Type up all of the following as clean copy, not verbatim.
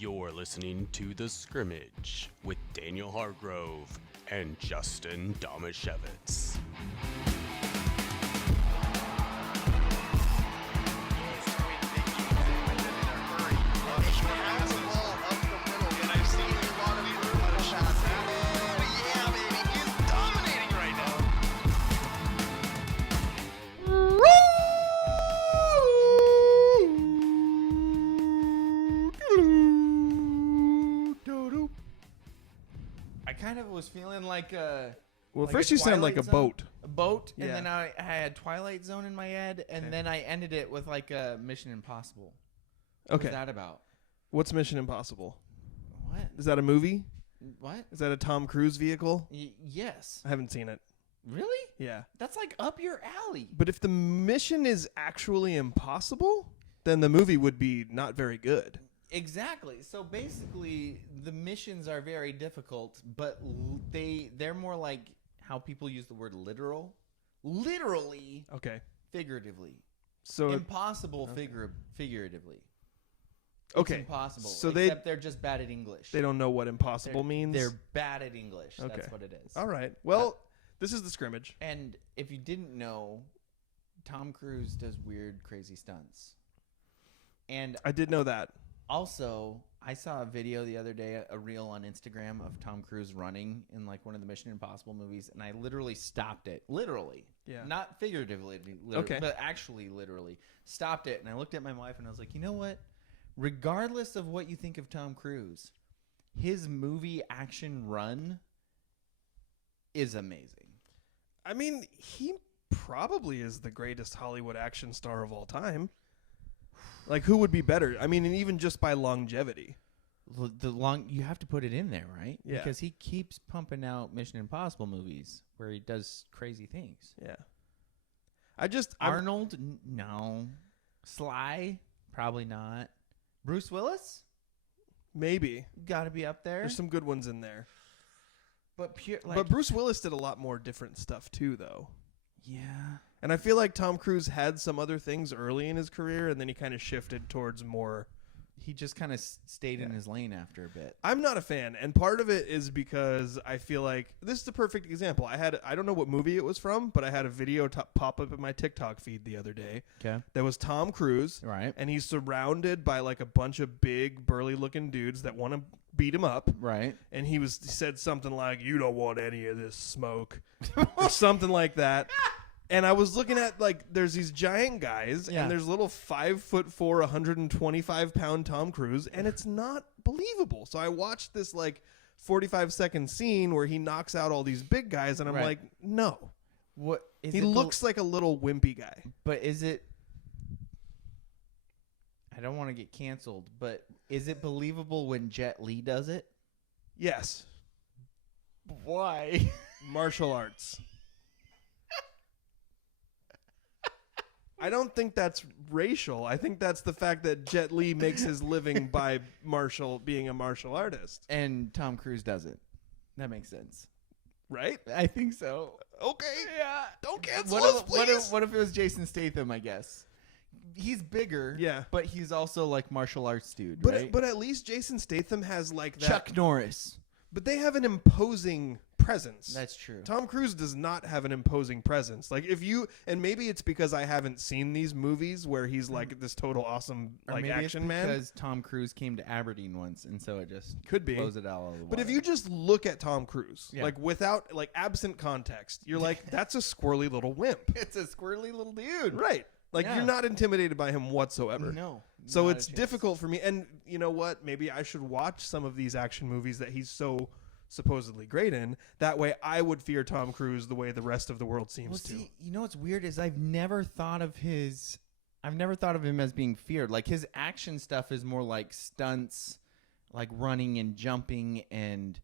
You're listening to The Scrimmage with Daniel Hargrove and Justin Domashevitz. Was feeling like a first you sound like a boat. A boat, Yeah. and then I had Twilight Zone in my head, and then I ended it with like a Mission Impossible. What was that about? What's Mission Impossible? What? Is that a movie? What? Is that a Tom Cruise vehicle? Yes. I haven't seen it. Really? Yeah. That's like up your alley. But if the mission is actually impossible, then the movie would be not very good. Exactly. So basically, the missions are very difficult, but they're more like how people use the word literal. Literally. Okay. Figuratively. So impossible figuratively. Okay. It's impossible. So except they're just bad at English. They don't know what impossible means? They're bad at English. Okay. That's what it is. All right. Well, this is The Scrimmage. And if you didn't know, Tom Cruise does weird, crazy stunts. And I did know that. Also, I saw a video the other day, a reel on Instagram of Tom Cruise running in like one of the Mission Impossible movies, and I literally stopped it. Literally. Yeah. Not figuratively, but actually literally. Stopped it, and I looked at my wife, and I was like, you know what? Regardless of what you think of Tom Cruise, his movie action run is amazing. I mean, he probably is the greatest Hollywood action star of all time. Like, who would be better? I mean, and even just by longevity. You have to put it in there, right? Yeah. Because he keeps pumping out Mission Impossible movies where he does crazy things. Yeah. Arnold? No. Sly? Probably not. Bruce Willis? Maybe. Got to be up there. There's some good ones in there. But but Bruce Willis did a lot more different stuff too, though. Yeah. And I feel like Tom Cruise had some other things early in his career, and then he kind of shifted towards more. He just kind of stayed in his lane after a bit. I'm not a fan, and part of it is because I feel like this is the perfect example. I don't know what movie it was from, but I had a video pop up in my TikTok feed the other day. Okay. That was Tom Cruise, right? And he's surrounded by like a bunch of big, burly-looking dudes that want to beat him up, right? And he said something like, "You don't want any of this smoke," or something like that. And I was looking at, like, there's these giant guys, and there's little 5'4", 125-pound Tom Cruise, and it's not believable. So I watched this, like, 45-second scene where he knocks out all these big guys, and I'm like, no. What is he looks like a little wimpy guy. But is it... I don't want to get canceled, but is it believable when Jet Li does it? Yes. Why? Martial arts. I don't think that's racial. I think that's the fact that Jet Li makes his living by being a martial artist. And Tom Cruise doesn't. That makes sense. Right? I think so. Okay. Yeah. Don't cancel us, please. What if it was Jason Statham, I guess? He's bigger, but he's also like martial arts dude, right? But at least Jason Statham has like that. Chuck Norris. But they have an imposing presence. That's true. Tom Cruise does not have an imposing presence. Like and maybe it's because I haven't seen these movies where he's like this total awesome like action man. Because Tom Cruise came to Aberdeen once, and so it just could be blows it out of the water. But if you just look at Tom Cruise, like without like absent context, you're like, that's a squirrely little wimp. It's a squirrely little dude, right? Like you're not intimidated by him whatsoever. No. So it's difficult for me. And you know what? Maybe I should watch some of these action movies that he's so supposedly great in. That way I would fear Tom Cruise the way the rest of the world seems to. You know what's weird is I've never thought of him as being feared. Like his action stuff is more like stunts, like running and jumping and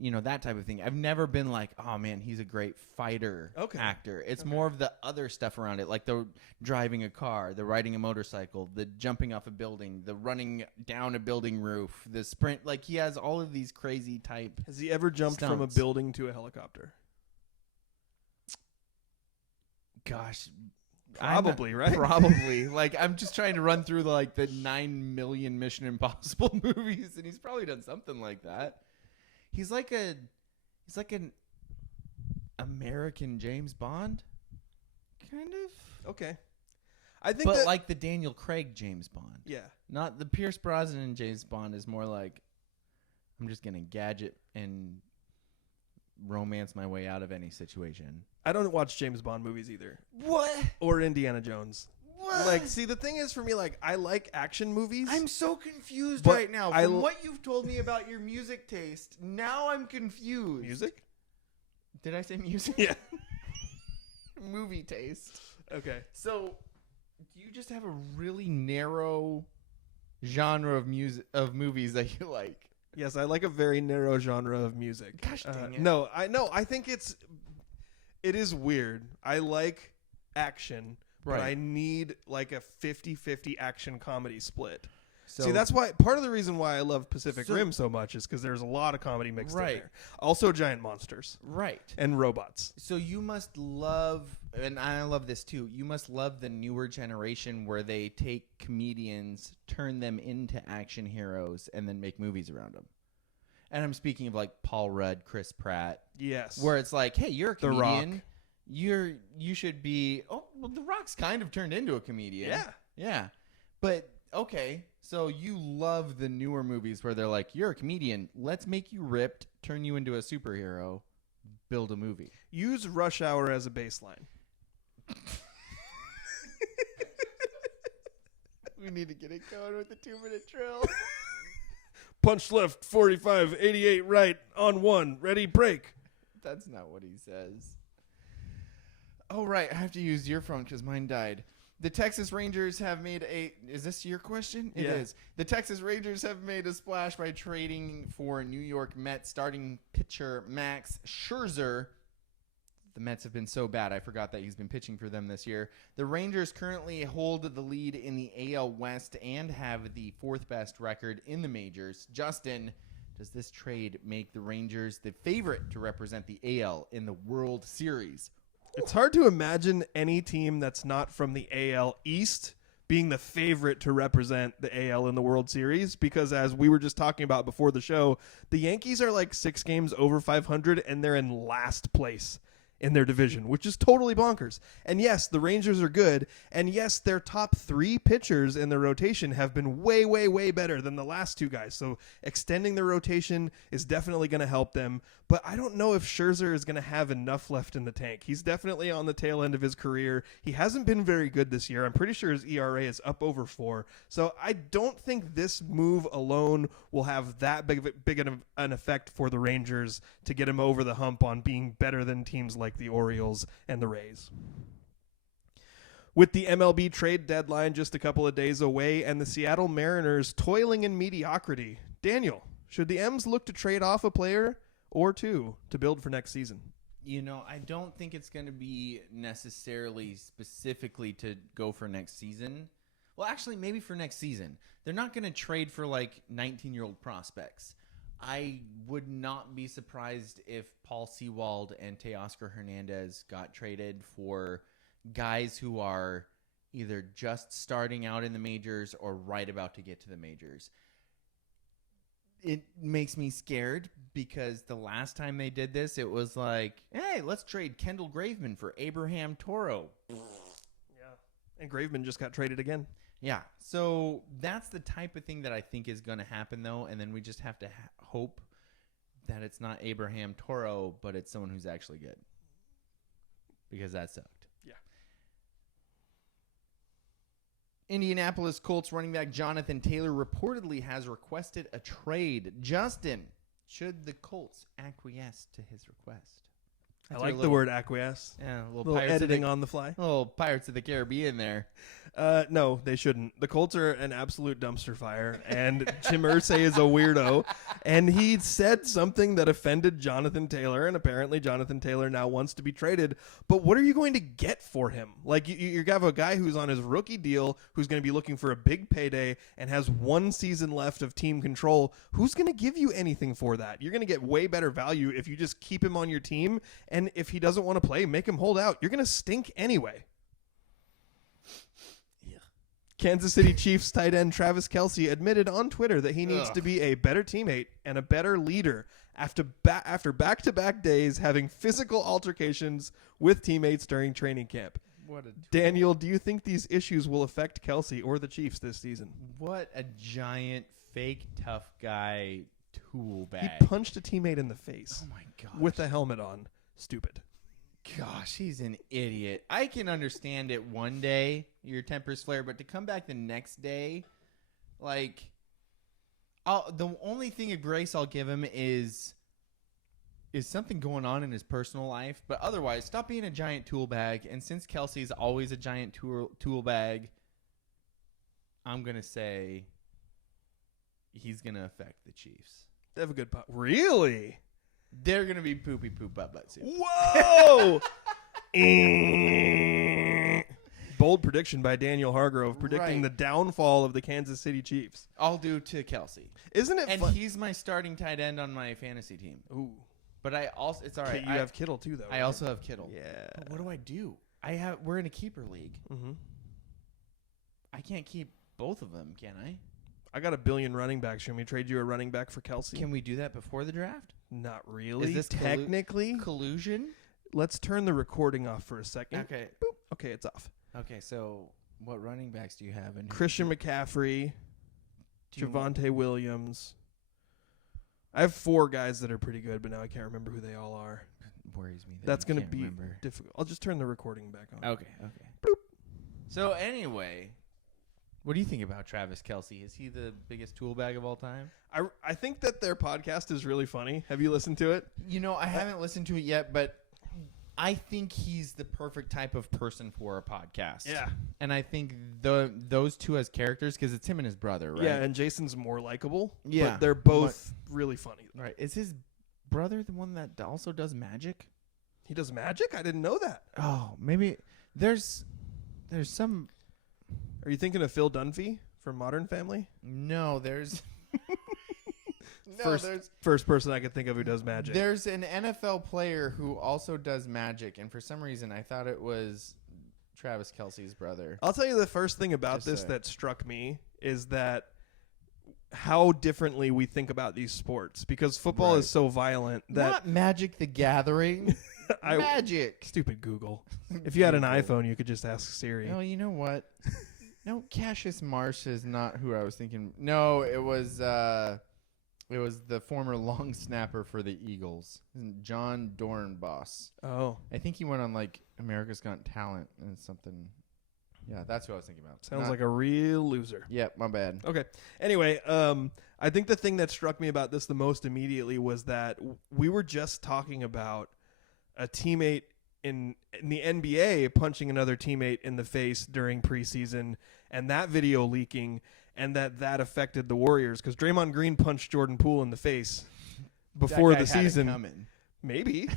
that type of thing. I've never been like, oh man, he's a great fighter actor. It's more of the other stuff around it, like the driving a car, the riding a motorcycle, the jumping off a building, the running down a building roof, the sprint. Like he has all of these crazy type. Has he ever jumped from a building to a helicopter? Gosh, Probably, right? Probably. Like, I'm just trying to run through the 9 million Mission Impossible movies, and he's probably done something like that. He's like an American James Bond, kind of. Okay. I think but like the Daniel Craig James Bond. Yeah. Not the Pierce Brosnan James Bond is more like, I'm just going to gadget and romance my way out of any situation. I don't watch James Bond movies either. What? Or Indiana Jones. What? Like, see, the thing is for me, like, I like action movies. I'm so confused But right now. From what you've told me about your music taste, now I'm confused. Music? Did I say music? Yeah. Movie taste. Okay. So, do you just have a really narrow genre of movies that you like? Yes, I like a very narrow genre of music. Gosh dang it. No, I think it is weird. I like action, but I need like a 50-50 action comedy split. So, see, that's why part of the reason why I love Pacific Rim so much is because there's a lot of comedy mixed in there. Also, giant monsters. Right. And robots. So you must love, and I love this too, you must love the newer generation where they take comedians, turn them into action heroes, and then make movies around them. And I'm speaking of like Paul Rudd, Chris Pratt. Yes. Where it's like, hey, you're a comedian. The Rock. You should be. Oh, well, The Rock's kind of turned into a comedian. Yeah. Yeah. But okay, so you love the newer movies where they're like, you're a comedian. Let's make you ripped, turn you into a superhero, build a movie. Use Rush Hour as a baseline. We need to get it going with the 2-minute drill. Punch left, 45, 88 right, on one, ready, break. That's not what he says. Oh, right. I have to use your phone because mine died. The Texas Rangers have made a... Is this your question? It is. The Texas Rangers have made a splash by trading for New York Mets starting pitcher Max Scherzer. The Mets have been so bad, I forgot that he's been pitching for them this year. The Rangers currently hold the lead in the AL West and have the fourth best record in the majors. Justin, does this trade make the Rangers the favorite to represent the AL in the World Series? It's hard to imagine any team that's not from the AL East being the favorite to represent the AL in the World Series because, as we were just talking about before the show, the Yankees are like 6 games over 500 and they're in last place in their division, which is totally bonkers. And yes, the Rangers are good. And yes, their top 3 pitchers in their rotation have been way, way, way better than the last 2 guys. So extending their rotation is definitely going to help them. But I don't know if Scherzer is going to have enough left in the tank. He's definitely on the tail end of his career. He hasn't been very good this year. I'm pretty sure his ERA is up over 4. So I don't think this move alone will have that big of an effect for the Rangers to get him over the hump on being better than teams like the Orioles and the Rays. With the MLB trade deadline just a couple of days away and the Seattle Mariners toiling in mediocrity, Daniel, should the M's look to trade off a player or 2 to build for next season? You know, I don't think it's going to be necessarily specifically to go for next season. Well, actually, maybe for next season. They're not going to trade for like 19-year-old prospects. I would not be surprised if Paul Sewald and Teoscar Hernandez got traded for guys who are either just starting out in the majors or right about to get to the majors. It makes me scared because the last time they did this, it was like, hey, let's trade Kendall Graveman for Abraham Toro. Yeah. And Graveman just got traded again. Yeah. So that's the type of thing that I think is going to happen, though. And then we just have to hope that it's not Abraham Toro, but it's someone who's actually good. Because that sucked. Yeah. Indianapolis Colts running back Jonathan Taylor reportedly has requested a trade. Justin, should the Colts acquiesce to his request? I like the word acquiesce. Yeah, a little editing on the fly. Little Pirates of the Caribbean there. No, they shouldn't. The Colts are an absolute dumpster fire, and Jim Irsay is a weirdo, and he said something that offended Jonathan Taylor, and apparently Jonathan Taylor now wants to be traded. But what are you going to get for him? Like, you have a guy who's on his rookie deal who's going to be looking for a big payday and has 1 season left of team control. Who's going to give you anything for that? You're going to get way better value if you just keep him on your team, and if he doesn't want to play, make him hold out. You're going to stink anyway. Kansas City Chiefs tight end Travis Kelce admitted on Twitter that he needs to be a better teammate and a better leader after back-to-back days having physical altercations with teammates during training camp. Daniel, do you think these issues will affect Kelce or the Chiefs this season? What a giant fake tough guy tool bag. He punched a teammate in the face. Oh my gosh. With a helmet on. Stupid. Gosh, he's an idiot. I can understand it one day, your tempers flare, but to come back the next day, like, the only thing of grace I'll give him is something going on in his personal life. But otherwise, stop being a giant tool bag. And since Kelsey's always a giant tool bag, I'm going to say he's going to affect the Chiefs. They have a good Really? They're going to be poopy poop butt butt soup. Whoa! Bold prediction by Daniel Hargrove predicting the downfall of the Kansas City Chiefs. I'll do to Kelce. Isn't it And fun? he's my starting tight end on my fantasy team. Ooh. But I also, it's all right. You have Kittle too, though. I also have Kittle. Yeah. But what do I do? We're in a keeper league. Mm-hmm. I can't keep both of them, can I? I got a billion running backs. Should we trade you a running back for Kelce? Can we do that before the draft? Not really. Is this technically collusion? Let's turn the recording off for a second. Okay. Boop. Okay, it's off. Okay, so what running backs do you have? Christian McCaffrey, Javonte Williams. I have 4 guys that are pretty good, but now I can't remember who they all are. Worries me. That's going to be difficult. I'll just turn the recording back on. Okay. Boop. So anyway, what do you think about Travis Kelce? Is he the biggest tool bag of all time? I think that their podcast is really funny. Have you listened to it? You know, I haven't listened to it yet, but I think he's the perfect type of person for a podcast. Yeah. And I think those two as characters, because it's him and his brother, right? Yeah, and Jason's more likable. Yeah. But they're both really funny. Right. Is his brother the one that also does magic? He does magic? I didn't know that. Oh, maybe there's some. Are you thinking of Phil Dunphy from Modern Family? No, there's. First person I could think of who does magic. There's an NFL player who also does magic, and for some reason I thought it was Travis Kelce's brother. I'll tell you the first thing about this that struck me is that how differently we think about these sports, because football is so violent that not Magic the Gathering. Magic. Stupid Google. If you had an iPhone, you could just ask Siri. Oh, you know what? No, Cassius Marsh is not who I was thinking. No, it was the former long snapper for the Eagles, John Dornbos. Oh. I think he went on like America's Got Talent and something. Yeah, that's who I was thinking about. Sounds like a real loser. Yep, my bad. Okay. Anyway, I think the thing that struck me about this the most immediately was that we were just talking about a teammate in the NBA punching another teammate in the face during preseason, and that video leaking, and that affected the Warriors because Draymond Green punched Jordan Poole in the face before the season. Maybe.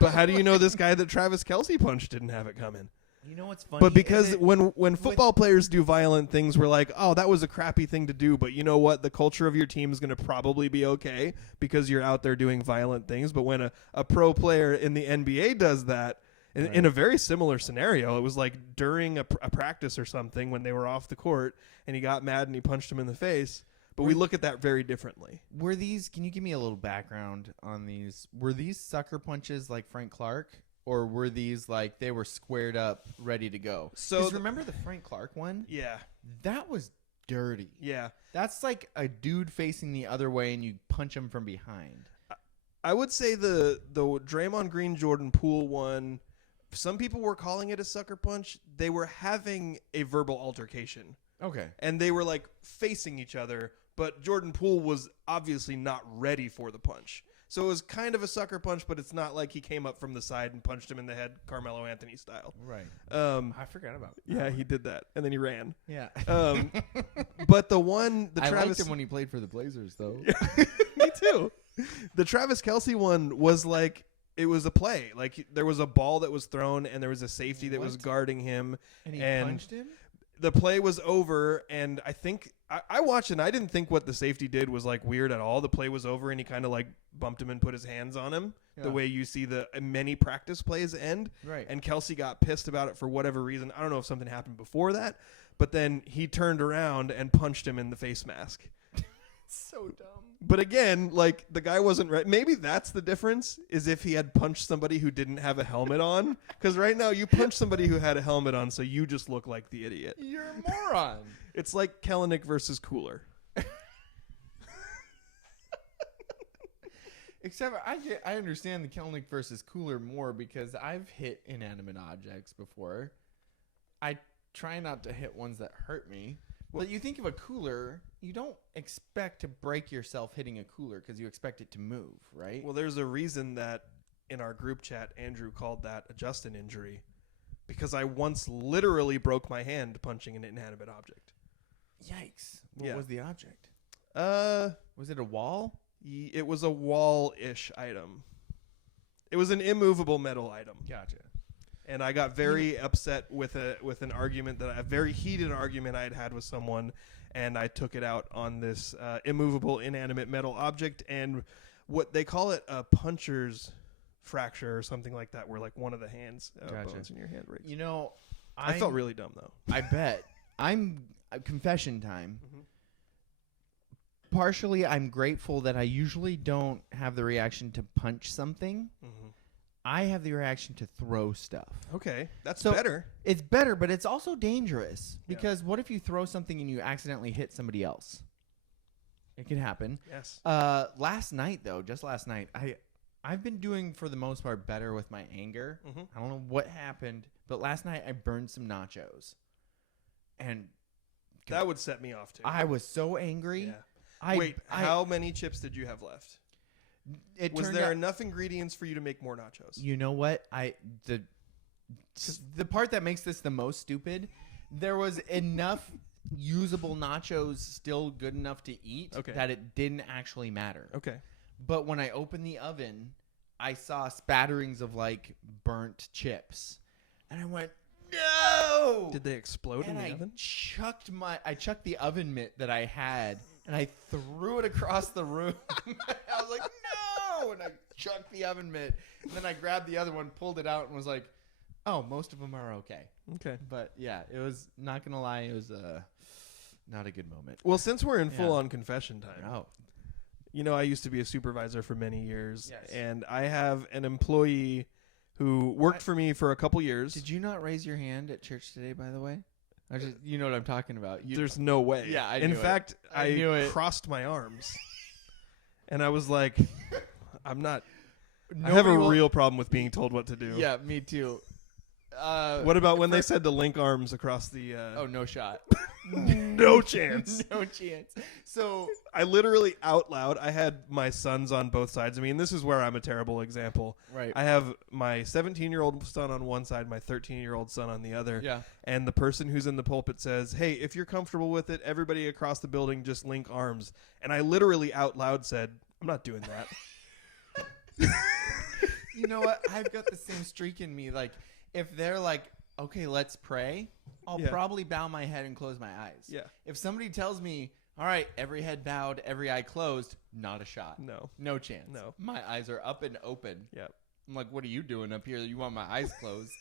But how do you know this guy that Travis Kelce punched didn't have it coming? You know what's funny? But because when football players do violent things, we're like, oh, that was a crappy thing to do. But you know what? The culture of your team is going to probably be okay because you're out there doing violent things. But when a pro player in the NBA does that, in a very similar scenario, it was like during a practice or something when they were off the court and he got mad and he punched him in the face. But we look at that very differently. Can you give me a little background on these? Were these sucker punches like Frank Clark? Or were these like they were squared up, ready to go? So remember the Frank Clark one? Yeah. That was dirty. Yeah. That's like a dude facing the other way and you punch him from behind. I would say the Draymond Green Jordan Poole one, some people were calling it a sucker punch. They were having a verbal altercation. Okay. And they were like facing each other, but Jordan Poole was obviously not ready for the punch. So it was kind of a sucker punch, but it's not like he came up from the side and punched him in the head, Carmelo Anthony style. Right. I forgot about that. Yeah, he did that, and then he ran. Yeah. But I liked him when he played for the Blazers, though. Me too. The Travis Kelce one was like, it was a play. Like there was a ball that was thrown, and there was a safety that was guarding him. And he punched him? The play was over, and I think I watched it, and I didn't think what the safety did was like weird at all. The play was over, and he kind of like bumped him and put his hands on him the way you see the many practice plays end. Right. And Kelce got pissed about it for whatever reason. I don't know if something happened before that, but then he turned around and punched him in the face mask. So dumb. But again, like, the guy wasn't right. Maybe that's the difference, is if he had punched somebody who didn't have a helmet on. Because right now you punch somebody who had a helmet on, so you just look like the idiot. You're a moron. It's like Kellenic versus Cooler. Except I understand the Kellenic versus Cooler more because I've hit inanimate objects before. I try not to hit ones that hurt me. But you think of a cooler, you don't expect to break yourself hitting a cooler because you expect it to move, right? Well, there's a reason that in our group chat, Andrew called that a Justin injury. Because I once literally broke my hand punching an inanimate object. Yikes. What was the object? Was it a wall? It was a wall-ish item. It was an immovable metal item. Gotcha. And I got very upset with an argument a very heated argument I had with someone, and I took it out on this immovable inanimate metal object, and what they call it, a puncher's fracture or something like that, where like one of the bones in your hand breaks. You know, I felt really dumb though. I bet. Confession time. Mm-hmm. Partially, I'm grateful that I usually don't have the reaction to punch something. Mm-hmm. I have the reaction to throw stuff. Okay, that's better. It's better, but it's also dangerous because what if you throw something and you accidentally hit somebody else? It could happen. Yes. Last night, though, just last night, I've been doing, for the most part, better with my anger. Mm-hmm. I don't know what happened, but last night I burned some nachos. And that would set me off, too. I was so angry. Yeah. Wait, how many chips did you have left? Was there enough ingredients for you to make more nachos? You know what? The part that makes this the most stupid, there was enough usable nachos still good enough to eat that it didn't actually matter. Okay. But when I opened the oven, I saw spatterings of like burnt chips. And I went, no! Did they explode in the oven? I chucked the oven mitt that I had and I threw it across the room. I was like, no! And I chucked the oven mitt. And then I grabbed the other one, pulled it out, and was like, oh, most of them are okay. Okay. But yeah, it was, not going to lie, it was not a good moment. Well, since we're in full-on confession time. Oh. You know, I used to be a supervisor for many years. Yes. And I have an employee who worked for me for a couple years. Did you not raise your hand at church today, by the way? You know what I'm talking about. There's no way. Yeah, I In fact, I crossed my arms. And I was like, I have a real problem with being told what to do. Yeah, me too. What about when they said to link arms across the... Oh, no shot. No chance. No chance. So I literally out loud, I had my sons on both sides. I mean, this is where I'm a terrible example. Right. I have my 17-year-old son on one side, my 13-year-old son on the other. Yeah. And the person who's in the pulpit says, hey, if you're comfortable with it, everybody across the building just link arms. And I literally out loud said, I'm not doing that. You know what? I've got the same streak in me. Like, if they're like, okay, let's pray, I'll probably bow my head and close my eyes. Yeah. If somebody tells me, all right, every head bowed, every eye closed, not a shot. No chance. No. My eyes are up and open. Yeah. I'm like, what are you doing up here? You want my eyes closed?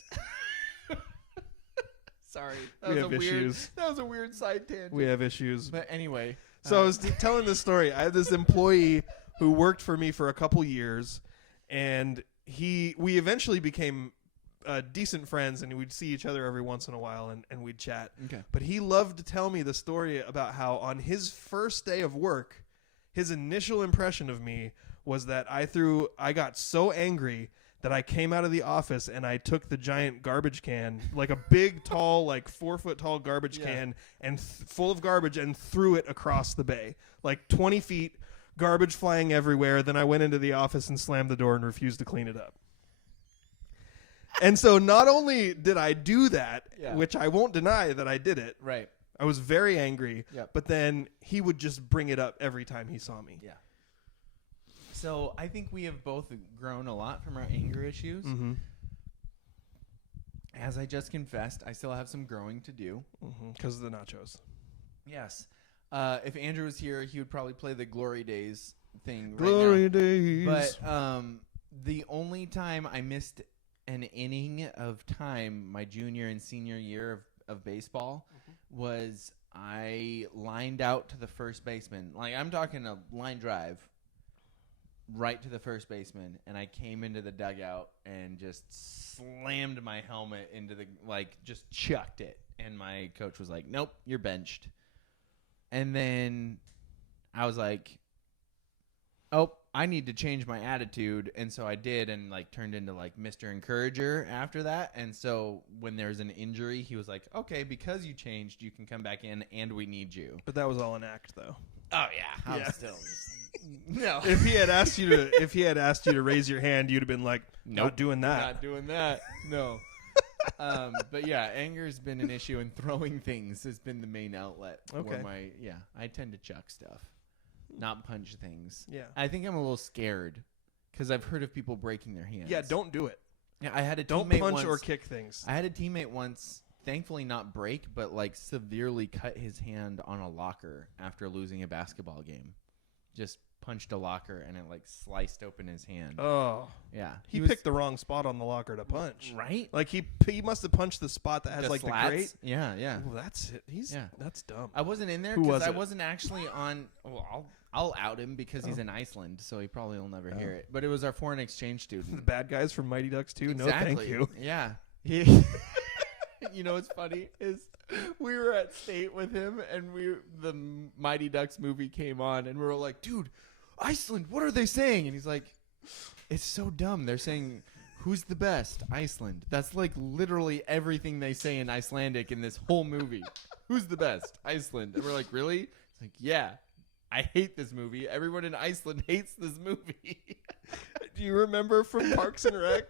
Sorry. We have issues. That was a weird side tangent. We have issues. But anyway. So I was telling this story. I had this employee who worked for me for a couple years, and we eventually became decent friends, and we'd see each other every once in a while, and we'd chat. Okay. But he loved to tell me the story about how on his first day of work, his initial impression of me was that I got so angry that I came out of the office and I took the giant garbage can, like a big, tall, like 4-foot tall garbage can, and full of garbage, and threw it across the bay, like 20 feet, garbage flying everywhere. Then I went into the office and slammed the door and refused to clean it up. And so not only did I do that, which I won't deny that I did it. Right. I was very angry. Yep. But then he would just bring it up every time he saw me. Yeah. So I think we have both grown a lot from our anger issues. Mm-hmm. As I just confessed, I still have some growing to do. Because of the nachos. Yes. If Andrew was here, he would probably play the Glory Days thing Glory right now. Days. But the only time I missed an inning of time my junior and senior year of baseball was I lined out to the first baseman. Like, I'm talking a line drive right to the first baseman, and I came into the dugout and just slammed my helmet into the, like, just chucked it. And my coach was like, nope, you're benched. And then I was like, oh, I need to change my attitude. And so I did, and like turned into like Mr. Encourager after that. And so when there's an injury, he was like, okay, because you changed, you can come back in and we need you. But that was all an act, though. Oh yeah. I'm still no. If he had asked you to raise your hand, you'd have been like, not doing that. Not doing that. No. But yeah, anger's been an issue, and throwing things has been the main outlet. Okay. Where I tend to chuck stuff, not punch things. Yeah. I think I'm a little scared because I've heard of people breaking their hands. Yeah, don't do it. Yeah, I had a Don't teammate punch once, or kick things. I had a teammate once, thankfully not break, but like severely cut his hand on a locker after losing a basketball game. Just punched a locker and it like sliced open his hand. Oh. Yeah. He picked the wrong spot on the locker to punch. Right? Like he must have punched the spot that has like slats? the grate. Yeah, yeah. Oh, that's it. That's dumb. I wasn't in there Who because was I it? wasn't actually on. Well, I'll out him because he's in Iceland, so he probably will never hear it. But it was our foreign exchange student. The bad guys from Mighty Ducks 2. Exactly. No, thank you. Yeah. You know what's funny is we were at state with him, and the Mighty Ducks movie came on, and we were like, dude, Iceland, what are they saying? And he's like, it's so dumb. They're saying, who's the best? Iceland. That's like literally everything they say in Icelandic in this whole movie. Who's the best? Iceland. And we're like, really? It's like, yeah. I hate this movie. Everyone in Iceland hates this movie. Do you remember from Parks and Rec?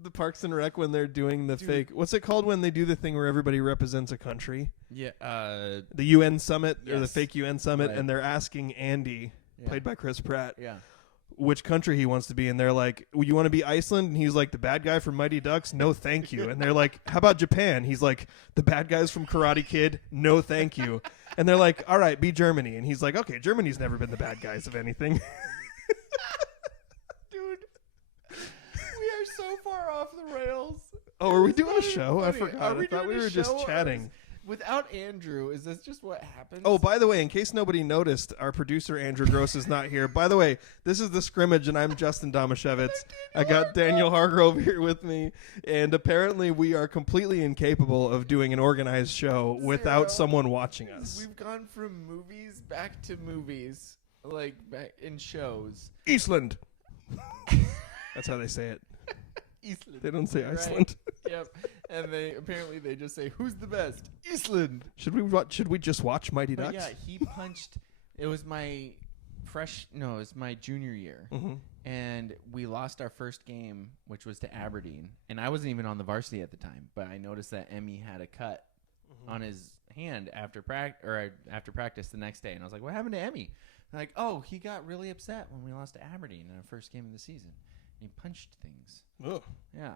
The Parks and Rec when they're doing the fake. What's it called when they do the thing where everybody represents a country? Yeah. The UN summit or the Yes. fake UN summit, Right. and they're asking Andy, played by Chris Pratt, Yeah. which country he wants to be, and they're like, well, you want to be Iceland? And he's like, the bad guy from Mighty Ducks? No, thank you. And they're like, how about Japan? He's like, the bad guys from Karate Kid? No, thank you. And they're like, all right, be Germany. And he's like, okay, Germany's never been the bad guys of anything. Dude, we are so far off the rails. Oh, are we It's doing not a even show? I funny. forgot. Are we I thought we doing a were just show, or chatting. Without Andrew, is this just what happens? Oh, by the way, in case nobody noticed, our producer Andrew Gross is not here. By the way, this is the scrimmage, and I'm Justin Damashevitz. I got Daniel Hargrove here with me, and apparently we are completely incapable of doing an organized show without someone watching us. We've gone from movies back to movies, like back in shows. Eastland. That's how they say it. Eastland. They don't say Right. Iceland. Yep. And they just say, who's the best? Eastland. Should we just watch Mighty But Ducks? yeah, he punched. It was my junior year. Mm-hmm. And we lost our first game, which was to Aberdeen. And I wasn't even on the varsity at the time, but I noticed that Emmy had a cut on his hand after practice the next day. And I was like, what happened to Emmy? They're like, oh, he got really upset when we lost to Aberdeen in our first game of the season. And he punched things. Ugh. Yeah.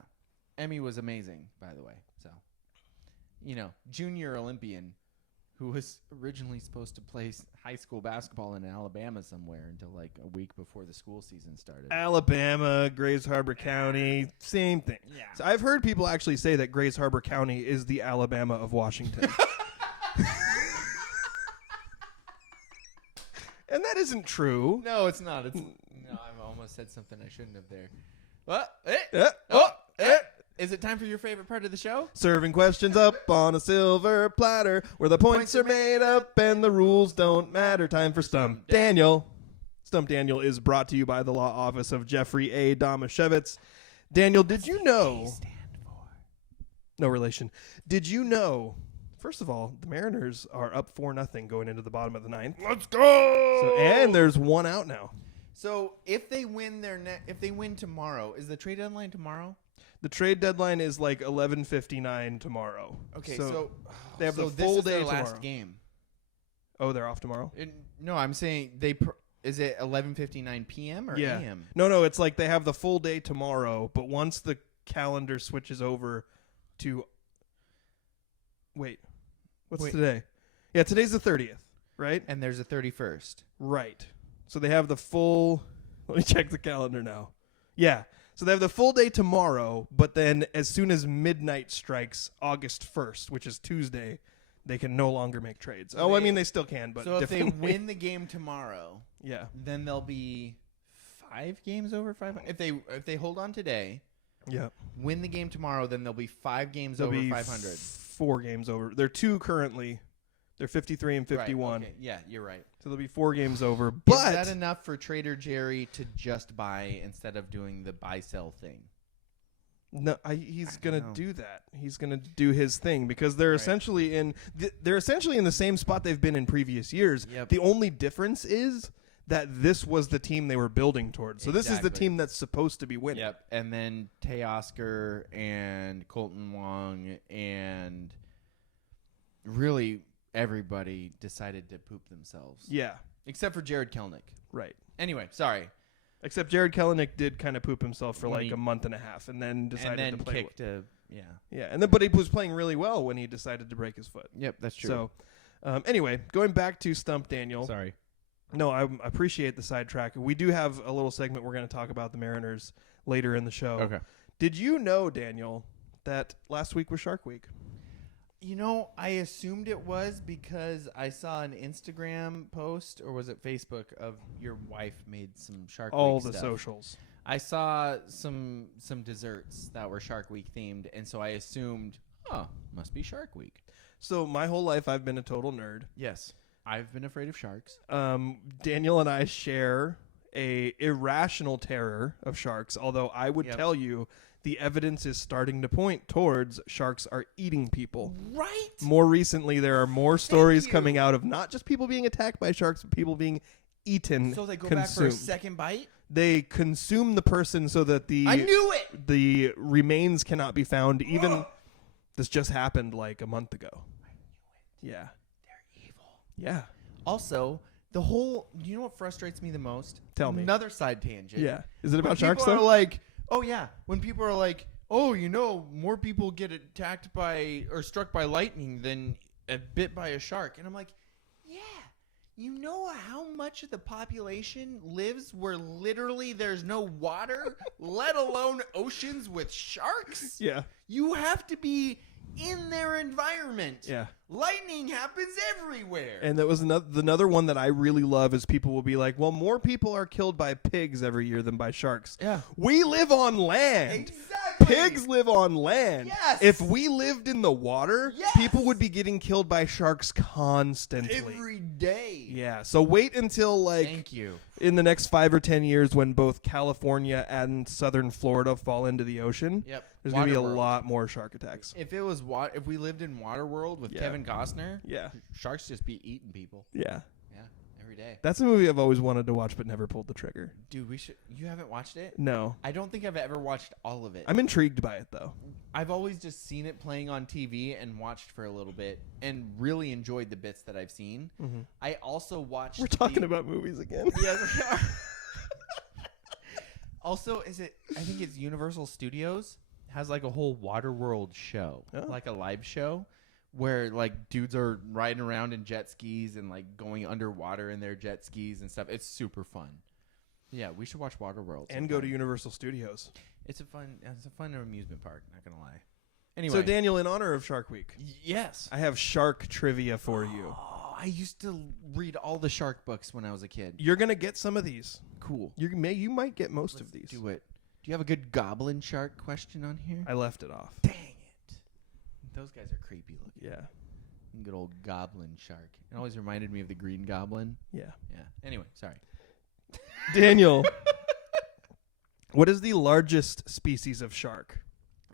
Emmy was amazing, by the way. So, junior Olympian who was originally supposed to play high school basketball in Alabama somewhere until like a week before the school season started. Alabama, Grays Harbor County, same thing. Yeah. So I've heard people actually say that Grays Harbor County is the Alabama of Washington. And that isn't true. No, it's not. No, I almost said something I shouldn't have there. What? Is it time for your favorite part of the show? Serving questions up on a silver platter where the points are made up and the rules don't matter. Time for Stump Daniel. Stump Daniel is brought to you by the law office of Jeffrey A. Damashevitz. Daniel, did you know? No relation. Did you know? First of all, the Mariners are up 4-0 going into the bottom of the ninth. Let's go! And there's one out now. So if they win if they win tomorrow, is the trade deadline tomorrow? The trade deadline is like 11:59 tomorrow. Okay, so they have the this full is their day last tomorrow. game. Oh, they're off tomorrow? No, I'm saying is it 11:59 p.m. or Yeah. a.m.? No, it's like they have the full day tomorrow, but once the calendar switches over to What's today? Yeah, today's the 30th, right? And there's a 31st. Right. So they have the full Let me check the calendar now. Yeah. So they have the full day tomorrow, but then as soon as midnight strikes August 1st, which is Tuesday, they can no longer make trades. So I mean, they still can, but so if they differently. win the game tomorrow, Yeah. then they'll be 5 games over 500. If they hold on today, Yeah. win the game tomorrow, then they'll be 5 games They'll over be 500. 4 games over. They're 2 currently. They're 53 and 51. Right, okay. Yeah, you're right. So they'll be 4 games over. Is But that enough for Trader Jerry to just buy instead of doing the buy-sell thing? no, he's I gonna don't know. do that. He's gonna do his thing because they're Right. essentially in the same spot they've been in previous years. Yep. The only difference is that this was the team they were building towards. So this is the Exactly. team that's supposed to be winning. Yep. And then Teoscar and Colton Wong and really everybody decided to poop themselves. Yeah. Except for Jared Kelnick. Right. Anyway, sorry. Except Jared Kelenic did kind of poop himself for When like he- a month and a half, and then decided and then to play. kicked a yeah. Yeah, and then but he was playing really well when he decided to break his foot. Yep, that's true. So, anyway, going back to Stump Daniel. sorry. No, I appreciate the sidetrack. We do have a little segment we're going to talk about the Mariners later in the show. Okay. Did you know, Daniel, that last week was Shark Week? You know, I assumed it was because I saw an Instagram post, or was it Facebook, of your wife made some Shark All Week the stuff. socials. I saw some desserts that were Shark Week themed, and so I assumed, oh, must be Shark Week. So my whole life I've been a total nerd. Yes, I've been afraid of sharks. Daniel and I share a irrational terror of sharks, although I would Yep. tell you the evidence is starting to point towards sharks are eating people. Right? More recently, there are more stories you. coming out of not just people being attacked by sharks, but people being eaten, So they go back for a consumed. second bite? They consume the person so that I knew it! the remains cannot be found. Even this just happened like a month ago. Yeah. They're evil. Yeah. Also, you know what frustrates me the most? Tell me. Another side tangent. Yeah. Is it When about sharks people though? are like, oh yeah, when people are like, oh, you know, more people get attacked by or struck by lightning than bit by a shark, and I'm like, yeah, you know how much of the population lives where literally there's no water, let alone oceans with sharks? Yeah. You have to be in their environment. Yeah. Lightning happens everywhere. And that was another one that I really love is people will be like, well, more people are killed by pigs every year than by sharks. Yeah. We live on land. Exactly. Pigs live on land. Yes. If we lived in the water, Yes. people would be getting killed by sharks constantly. every day. Yeah. So wait until like Thank you. in the next 5 or 10 years when both California and southern Florida fall into the ocean. Yep. There's going to be a Waterworld. lot more shark attacks. If it was if we lived in Waterworld with Yeah. Kevin Costner, Yeah. sharks just be eating people. Yeah. Yeah, every day. That's a movie I've always wanted to watch but never pulled the trigger. Dude, we should. You haven't watched it? No. I don't think I've ever watched all of it. I'm intrigued by it though. I've always just seen it playing on TV and watched for a little bit and really enjoyed the bits that I've seen. Mm-hmm. I also watched. We're talking about movies again. Yes, we are. Also, I think it's Universal Studios has like a whole Waterworld show, Oh. like a live show where like dudes are riding around in jet skis and like going underwater in their jet skis and stuff. It's super fun. Yeah, we should watch Waterworld And go to sometime. Universal Studios. It's a fun amusement park. Not gonna lie. Anyway, So Daniel, in honor of Shark Week, yes. I have shark trivia for you. Oh, I used to read all the shark books when I was a kid. You're gonna get some of these. Cool. You might get most Let's of these. do it. Do you have a good goblin shark question on here? I left it off. Dang it. Those guys are creepy looking. Yeah. Good old goblin shark. It always reminded me of the Green Goblin. Yeah. Yeah. Anyway, sorry. Daniel, what is the largest species of shark?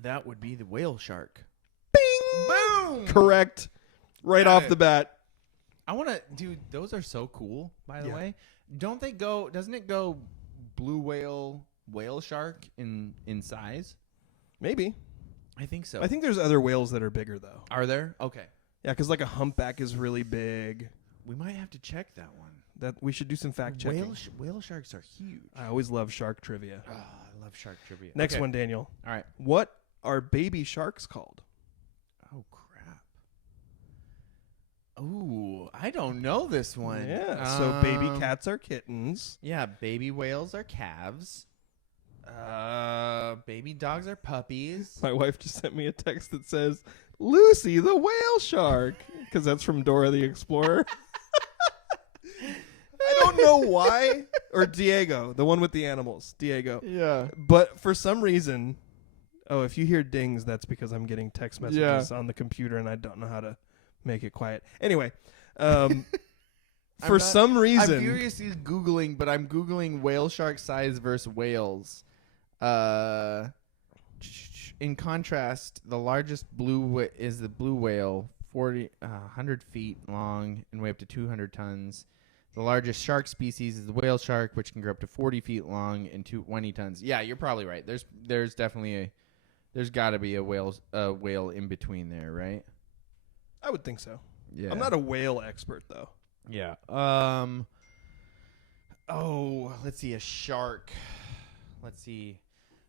That would be the whale shark. Bing! Boom! Correct. Right Got off it. the bat. I want to, dude, those are so cool, by the Yeah. way. Doesn't it go blue whale shark in size? Maybe. I think so. I think there's other whales that are bigger though. Are there? Okay. Yeah, because like a humpback is really big. We might have to check that one. That we should do some fact checking. Whale sharks are huge. I always love shark trivia. Oh, I love shark trivia. Next Okay. one, Daniel. All right. What are baby sharks called? Oh, crap. Ooh, I don't know this one. Yeah. So baby cats are kittens. Yeah, baby whales are calves. Baby dogs are puppies. My wife just sent me a text that says, Lucy the whale shark, because that's from Dora the Explorer. I don't know why. Or Diego, the one with the animals. Diego. Yeah. But for some reason, if you hear dings, that's because I'm getting text messages on the computer and I don't know how to make it quiet. Anyway, for some reason, I'm furiously Googling, but I'm Googling whale shark size versus whales. In contrast, the largest is the blue whale, 100 feet long and weigh up to 200 tons. The largest shark species is the whale shark, which can grow up to 40 feet long and 20 tons. Yeah, you're probably right. There's definitely there's got to be a whale in between there, right? I would think so. Yeah. I'm not a whale expert though. Yeah. Oh, let's see. A shark. Let's see.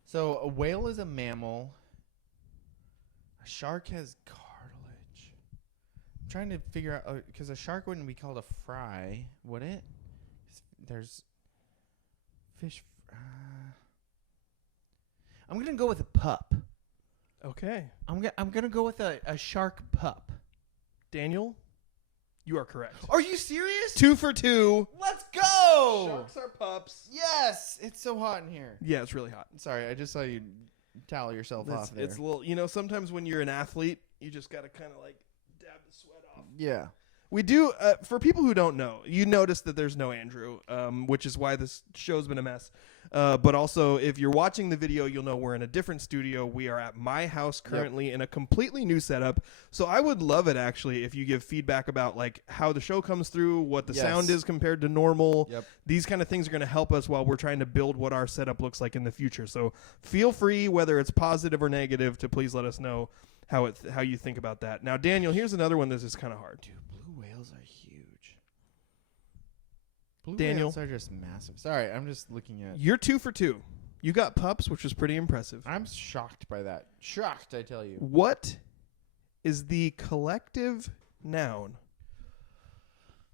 So a whale is a mammal. A shark has cartilage. I'm trying to figure out because a shark wouldn't be called a fry, would it? There's fish. I'm gonna go with a pup. Okay. I'm gonna go with a shark pup. Daniel, you are correct. Are you serious? 2 for 2. Let's go. Sharks are pups. Yes. It's so hot in here. Yeah, it's really hot. Sorry, I just saw you towel yourself off there. It's a little, sometimes when you're an athlete, you just got to kind of like dab the sweat off. Yeah. We do, for people who don't know, you notice that there's no Andrew, which is why this show's been a mess. But also, if you're watching the video, you'll know we're in a different studio. We are at my house currently in a completely new setup. So I would love it, actually, if you give feedback about like how the show comes through, what the sound is compared to normal. Yep. These kind of things are going to help us while we're trying to build what our setup looks like in the future. So feel free, whether it's positive or negative, to please let us know how you think about that. Now, Daniel, here's another one that is kind of hard. Dude, blue whales are huge. Blue Daniel. whales are just massive. Sorry, I'm just looking at. You're 2 for 2. You got pups, which was pretty impressive. I'm shocked by that. Shocked, I tell you. What is the collective noun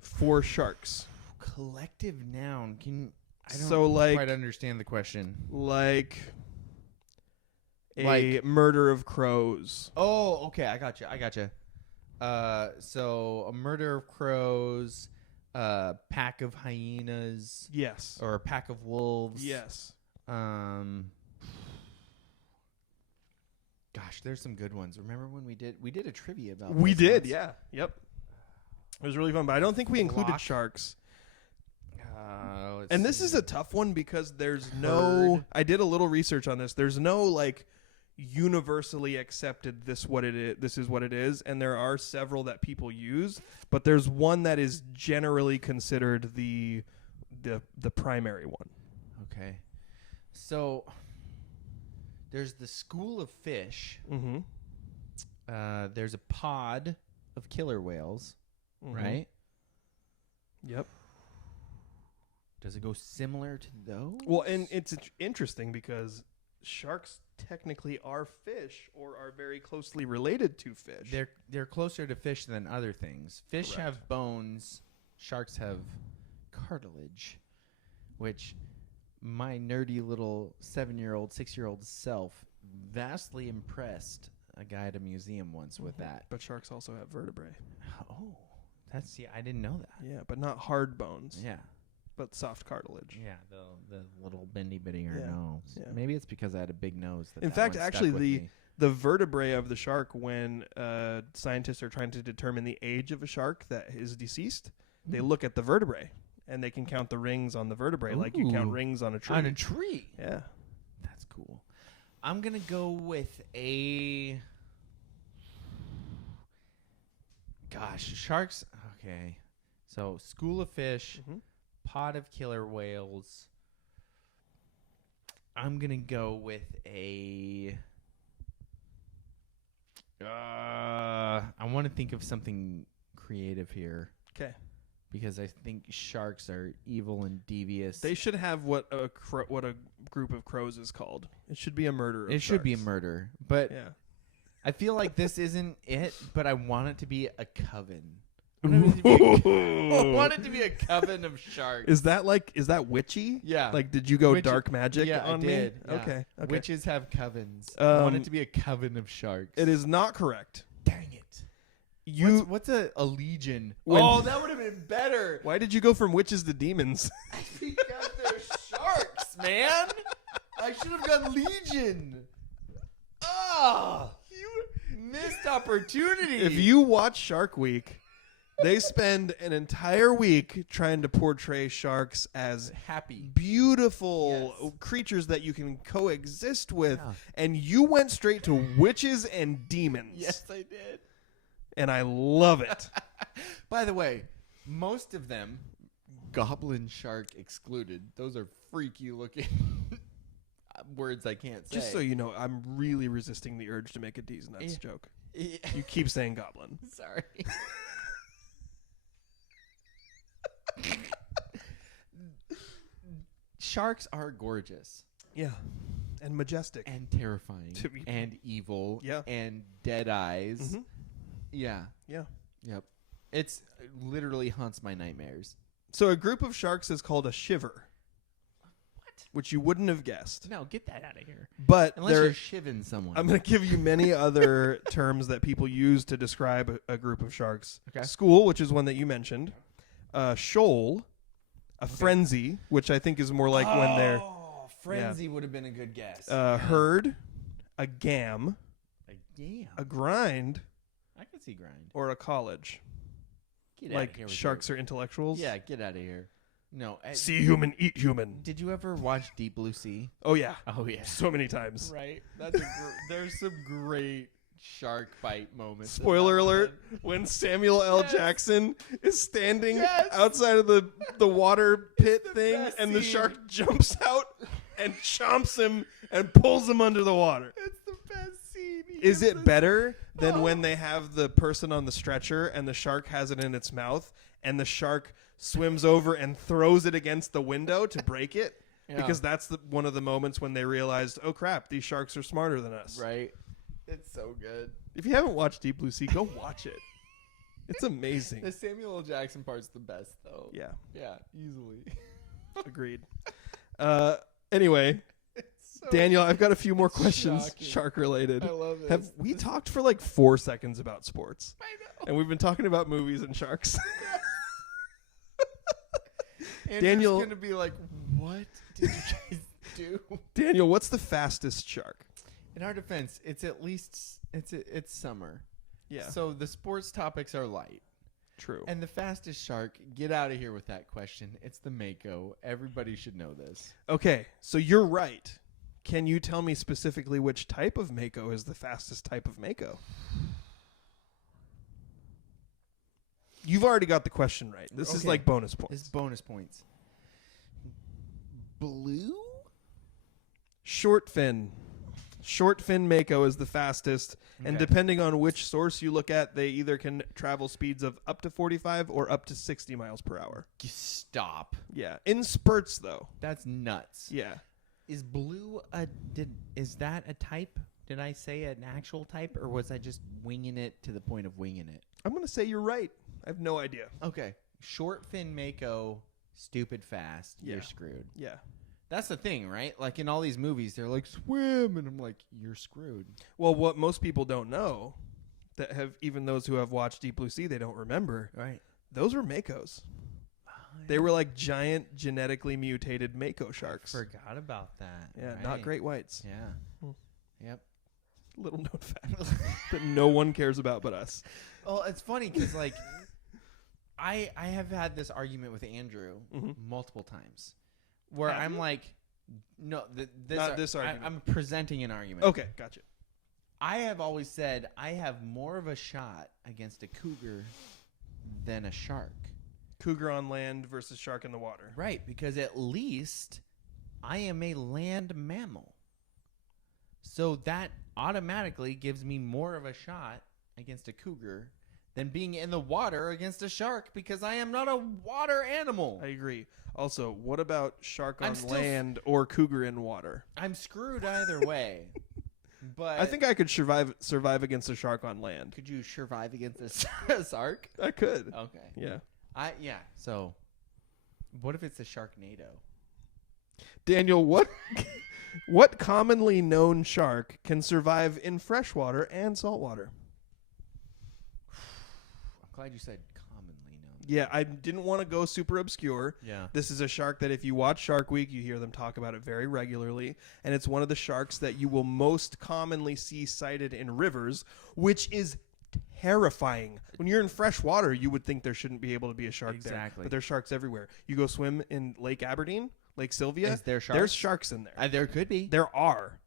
for sharks? Collective noun. I don't So, like- quite understand the question. Like a Like- murder of crows. Oh, okay. I gotcha. So a murder of crows, a pack of hyenas, Yes. or a pack of wolves. Yes. Gosh, there's some good ones. Remember when we did a trivia about We this did, once? yeah. Yep. It was really fun, but I don't think we included Flock. sharks. Let's And this see. is a tough one because there's no Herd. I did a little research on this. There's no like universally accepted this is what it is, and there are several that people use, but there's one that is generally considered the primary one. Okay. So there's the school of fish. Mhm. There's a pod of killer whales, right? Yep. Does it go similar to those? Well, and it's interesting because sharks technically are fish or are very closely related to fish. They're closer to fish than other things. Fish Correct. have bones. Sharks have cartilage, which my nerdy little 6-year-old self vastly impressed a guy at a museum once with that. But sharks also have vertebrae. Oh, I didn't know that. Yeah, but not hard bones. Yeah. But soft cartilage. Yeah, the little bendy bittier Yeah, nose. yeah. Maybe it's because I had a big nose. In fact, actually, the vertebrae of the shark, when scientists are trying to determine the age of a shark that is deceased, they look at the vertebrae, and they can count the rings on the vertebrae like you count Ooh. rings on a tree. On a tree. Yeah. That's cool. I'm going to go with a... Gosh, sharks... Okay. So, school of fish, pod of killer whales. I'm going to go with a... I want to think of something creative here. Okay. Because I think sharks are evil and devious. They should have what a group of crows is called. It should be a murder of It should be a sharks. murder. But Yeah. I feel like this isn't it, but I want it to be a coven. I want it to be a coven of sharks. Is that witchy? Yeah. Like, did you go Witch- dark magic yeah, on I did. me? Yeah. Okay. Witches have covens. I want it Um, to be a coven of sharks. It is not correct. Dang it. You. What's a legion? When- Oh, that would have been better. Why did you go from witches to demons? Because they're sharks, man. I should have gone legion. Ah, you missed opportunity. If you watch Shark Week, they spend an entire week trying to portray sharks as happy. beautiful Yes. creatures that you can coexist with, Yeah. and you went straight to witches and demons. Yes, I did. And I love it. By the way, most of them, goblin shark excluded, those are freaky looking words I can't say. Just so you know, I'm really resisting the urge to make a D's Nuts joke. You keep saying goblin. Sorry. Sharks are gorgeous Yeah. And majestic. and terrifying To be- and evil Yeah. and dead eyes. Mhm. Yeah. Yeah. Yep. It's literally haunts my nightmares. So a group of sharks is called a shiver. What? Which you wouldn't have guessed. No, get that out of here. But Unless there, you're shivving someone. I'm going to give you many other terms that people use to describe a group of sharks. Okay. School, which is one that you mentioned. Shoal. A frenzy, which I think is more like when they're frenzy would have been a good guess. herd, a gam, Yeah. a grind, I can see grind. or a college. Get Like here with sharks are intellectuals. Yeah, get out of here. No. See human, eat human. Did you ever watch Deep Blue Sea? Oh yeah, Oh yeah. so many times. Right. That's there's some great shark bite moments. in Spoiler that alert, one. when Samuel L. Yes. Jackson is standing Yes. outside of the water pit the thing best and the scene. shark jumps out and chomps him and pulls him under the water. It's the best scene. He Is gives it us- better than Oh. when they have the person on the stretcher and the shark has it in its mouth and the shark swims over and throws it against the window to break it? Yeah. Because that's one of the moments when they realized, oh crap, these sharks are smarter than us. Right. It's so good. If you haven't watched Deep Blue Sea, go watch it. It's amazing. The Samuel L. Jackson part's the best though. Yeah, Yeah, easily. agreed. Anyway, It's so Daniel, I've got a few more questions shocking. shark related. I love this. Have we talked for like 4 seconds about sports? I know. And we've been talking about movies and sharks. Andrew's Daniel- gonna be like, "What did you guys do?" Daniel, what's the fastest shark? In our defense, it's at least it's summer. Yeah, So the sports topics are light. true. And the fastest shark, get out of here with that question. It's the mako. Everybody should know this. Okay, so you're right. Can you tell me specifically which type of mako is the fastest type of mako? You've already got the question right. This is Okay. like bonus points. It's bonus points. Blue? Short fin. Short fin mako is the fastest, and Okay. depending on which source you look at, they either can travel speeds of up to 45 or up to 60 miles per hour. Stop. Yeah, in spurts though. That's nuts. Yeah. Is blue is that a type? Did I say an actual type, or was I just winging it to the point of winging it? I'm going to say you're right. I have no idea. Okay. Short fin mako, stupid fast. Yeah. You're screwed. Yeah. That's the thing, right? Like in all these movies, they're like, swim. And I'm like, you're screwed. Well, what most people don't know, that have even those who have watched Deep Blue Sea, they don't remember. Right. Those were makos. They were like giant genetically mutated mako sharks. Forgot about that. Yeah, Right. not great whites. Yeah. Hmm. Yep. Little known fact that no one cares about but us. Well, it's funny because like I have had this argument with Andrew Mhm. multiple times where Have I'm you? like, no, this Not this argument. I'm presenting an argument. Okay, gotcha. I have always said I have more of a shot against a cougar than a shark. Cougar on land versus shark in the water. Right, because at least I am a land mammal. So that automatically gives me more of a shot against a cougar than being in the water against a shark because I am not a water animal. I agree. Also, what about shark I'm on still land or cougar in water? I'm screwed either way. But I think I could survive against a shark on land. could you survive against a shark? I could. Okay. Yeah. Yeah. So what if it's a Sharknado? Daniel, what commonly known shark can survive in freshwater and saltwater? glad you said commonly known. Yeah, I didn't want to go super obscure. Yeah. This is a shark that if you watch Shark Week, you hear them talk about it very regularly. And it's one of the sharks that you will most commonly see sighted in rivers, which is terrifying. When you're in fresh water, you would think there shouldn't be able to be a shark there. Exactly. But there's sharks everywhere. You go swim in Lake Aberdeen, Lake Sylvia. Is there sharks? There's sharks in there. There could be. There are.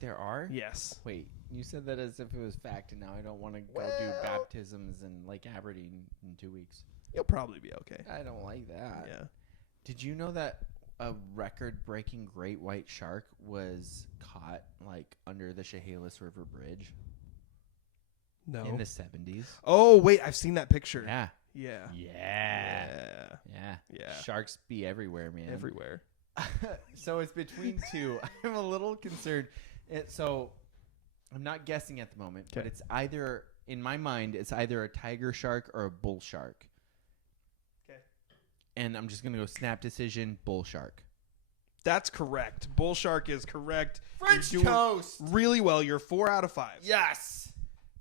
There are? Yes. Wait, you said that as if it was fact, and now I don't want to go do baptisms in Lake Aberdeen in 2 weeks. You'll probably be okay. I don't like that. Yeah. Did you know that a record-breaking great white shark was caught like under the Chehalis River Bridge No. in the 70s? Oh, wait. I've seen that picture. Yeah. Yeah. Yeah. Yeah. Yeah. Sharks be everywhere, man. Everywhere. So it's between two. I'm a little concerned. So I'm not guessing at the moment, but it's either, in my mind, it's either a tiger shark or a bull shark. Okay. And I'm just going to go snap decision, bull shark. That's correct. Bull shark is correct. French You're doing toast. really well. You're 4 out of 5. Yes.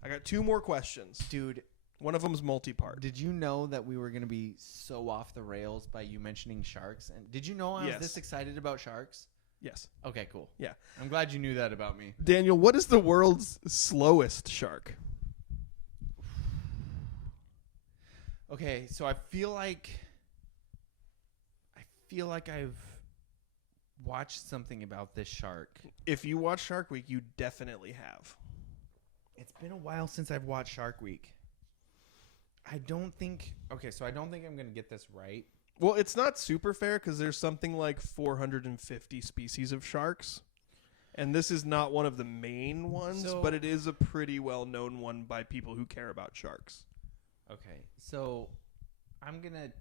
I got 2 more questions. Dude, One of them's multi-part. did you know that we were going to be so off the rails by you mentioning sharks? And did you know I was Yes. this excited about sharks? Yes. Okay, cool. Yeah. I'm glad you knew that about me. Daniel, what is the world's slowest shark? Okay, so I feel like I've watched something about this shark. If you watch Shark Week, you definitely have. It's been a while since I've watched Shark Week. I don't think I'm going to get this right. Well, it's not super fair because there's something like 450 species of sharks. And this is not one of the main ones, but it is a pretty well-known one by people who care about sharks. Okay, so I'm going to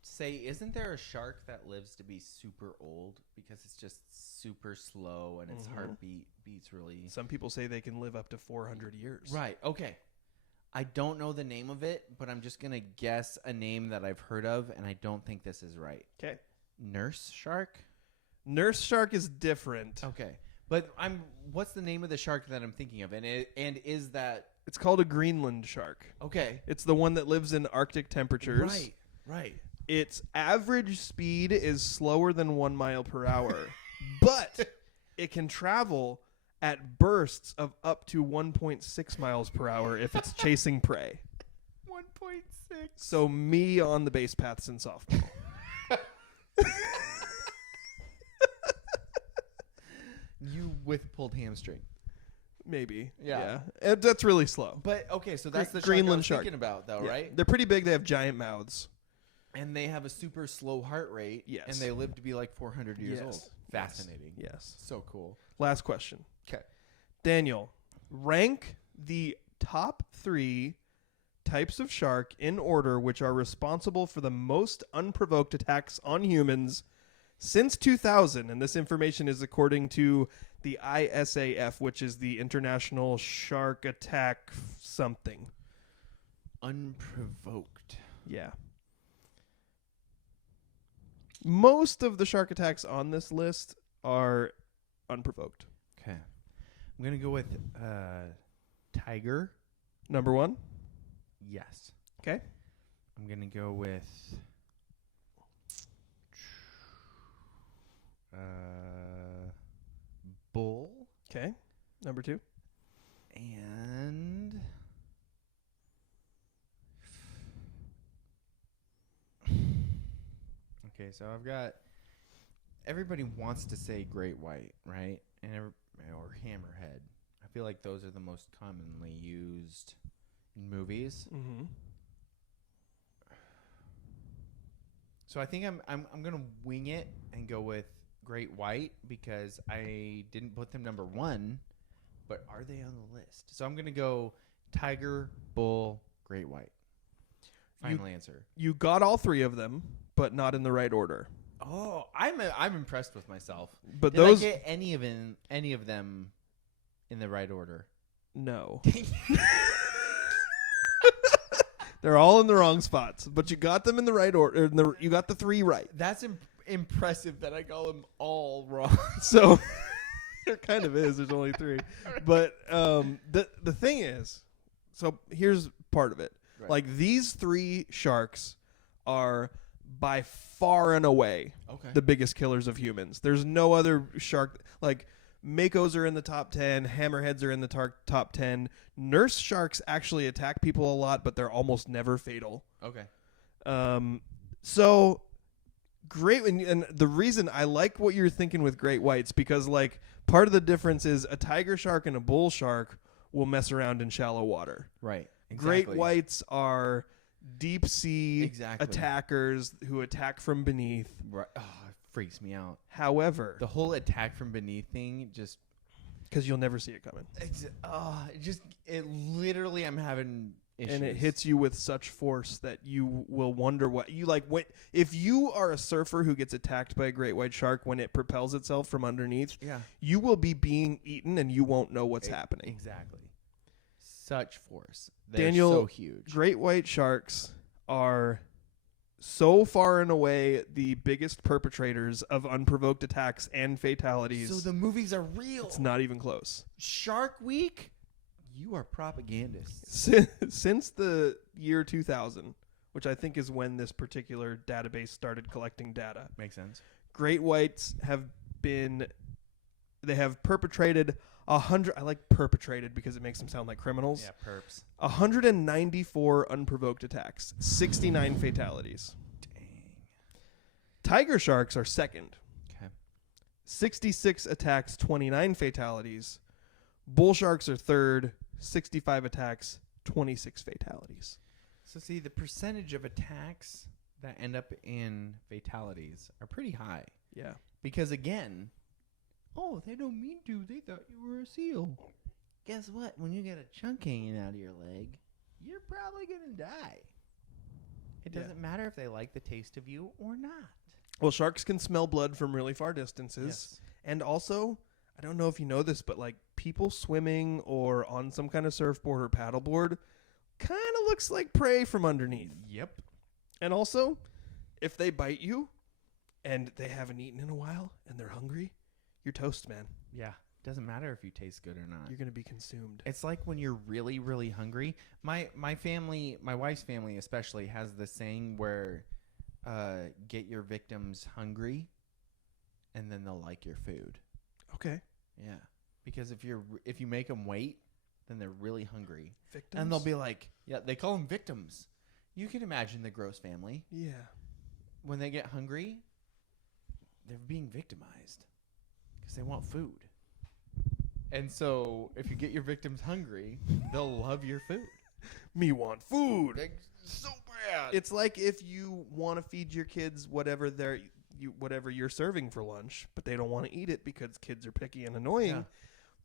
say, isn't there a shark that lives to be super old because it's just super slow and its heartbeat beats really... Some people say they can live up to 400 years. Right, okay. I don't know the name of it, but I'm just going to guess a name that I've heard of, and I don't think this is right. Okay. Nurse shark? Nurse shark is different. Okay. But what's the name of the shark that I'm thinking of? And is that... It's called a Greenland shark. Okay. It's the one that lives in Arctic temperatures. Right. Its average speed is slower than 1 mile per hour, but it can travel at bursts of up to 1.6 miles per hour if it's chasing prey. 1.6. So me on the base paths in softball. You with pulled hamstring. Maybe. Yeah. That's really slow. But, okay, so that's the Greenland shark I shark. was thinking about, though, Yeah. right? They're pretty big. They have giant mouths. And they have a super slow heart rate. Yes. And they live to be like 400 years Yes. old. Fascinating. Yes. So cool. Last question. Okay. Daniel, rank the top 3 types of shark in order which are responsible for the most unprovoked attacks on humans since 2000. And this information is according to the ISAF, which is the International Shark Attack something. Unprovoked. Yeah. Most of the shark attacks on this list are unprovoked. Okay. I'm going to go with tiger. Number 1. Yes. Okay. I'm going to go with bull. Okay. Number 2. And okay, so I've got everybody wants to say great white, right? And or hammerhead. I feel like those are the most commonly used in movies. Mm-hmm. So I think I'm gonna wing it and go with great white because I didn't put them number 1, but are they on the list? So I'm gonna go tiger, bull, great white. Final answer. You got all 3 of them, but not in the right order. Oh, I'm impressed with myself. But Did those I get any of them in the right order? no. They're all in the wrong spots, but you got them in the right order. You got the 3 right. That's impressive that I got them all wrong. So it kind of is. There's only 3. But the thing is, so here's part of it. Right. Like these 3 sharks are by far and away the biggest killers of humans. There's no other shark like Makos are in the top 10, hammerheads are in the top 10. Nurse sharks actually attack people a lot, but they're almost never fatal. Okay. So great, and the reason I like what you're thinking with great whites, because like part of the difference is a tiger shark and a bull shark will mess around in shallow water. Right. Exactly. Great whites are deep sea attackers who attack from beneath. Right. Oh, it freaks me out. However, The whole attack from beneath thing just because you'll never see it coming, it literally I'm having issues. and it hits you with such force that you will wonder what you like. What if you are a surfer who gets attacked by a great white shark when it propels itself from underneath? Yeah. You will be being eaten, and you won't know what's happening. Exactly. Such force. They're Daniel, so huge. Great white sharks are so far and away the biggest perpetrators of unprovoked attacks and fatalities. So the movies are real. It's not even close. Shark Week, you are propagandists. Since the year 2000, which I think is when this particular database started collecting data, Makes sense. great whites have perpetrated 100. I like perpetrated because it makes them sound like criminals. Yeah, perps. 194 unprovoked attacks, 69 fatalities. Dang. Tiger sharks are second. Okay. 66 attacks, 29 fatalities. Bull sharks are third, 65 attacks, 26 fatalities. So see, the percentage of attacks that end up in fatalities are pretty high. Yeah. Because again, they don't mean to. They thought you were a seal. Guess what? When you get a chunk hanging out of your leg, you're probably going to die. It doesn't matter if they like the taste of you or not. Well, sharks can smell blood from really far distances. Yes. And also, I don't know if you know this, but like people swimming or on some kind of surfboard or paddleboard kind of looks like prey from underneath. Yep. And also, if they bite you and they haven't eaten in a while and they're hungry, you're toast, man. Yeah. Doesn't matter if you taste good or not. You're going to be consumed. It's like when you're really, really hungry. My family, my wife's family especially, has the saying where get your victims hungry and then they'll like your food. Okay. Yeah. Because if you make them wait, then they're really hungry. Victims? And they'll be like, yeah, they call them victims. You can imagine the Gross family. Yeah. When they get hungry, they're being victimized because they want food. And so if you get your victims hungry, they'll love your food. Me want food. So bad. It's like if you want to feed your kids whatever you're serving for lunch, but they don't want to eat it because kids are picky and annoying. Yeah.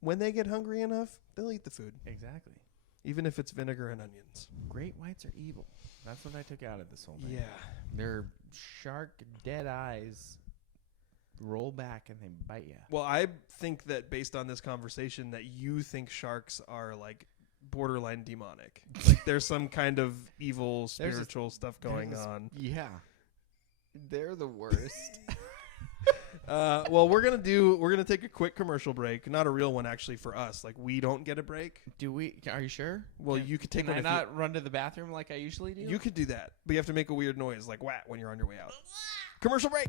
When they get hungry enough, they'll eat the food. Exactly. Even if it's vinegar and onions. Great whites are evil. That's what I took out of this whole thing. Yeah. Their shark dead eyes roll back and they bite you. Well, I think that based on this conversation that you think sharks are like borderline demonic. Like there's some kind of evil spiritual stuff going on. Yeah. They're the worst. Well, we're gonna take a quick commercial break. Not a real one, actually, for us. Like we don't get a break. Do we? Are you sure? Well, you could take Can one. I not run to the bathroom like I usually do? You could do that, but you have to make a weird noise, like what, when you're on your way out. Commercial break.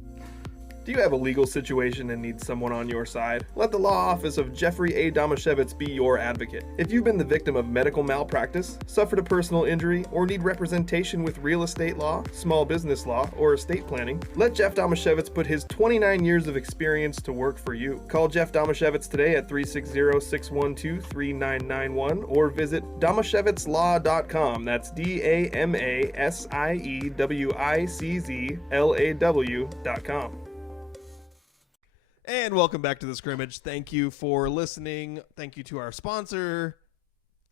Do you have a legal situation and need someone on your side? Let the law office of Jeffrey A. Damashevitz be your advocate. If you've been the victim of medical malpractice, suffered a personal injury, or need representation with real estate law, small business law, or estate planning, let Jeff Damashevitz put his 29 years of experience to work for you. Call Jeff Damashevitz today at 360-612-3991 or visit damashevitzlaw.com. That's DAMASIEWICZLAW.com. And welcome back to the scrimmage. Thank you for listening. Thank you to our sponsor,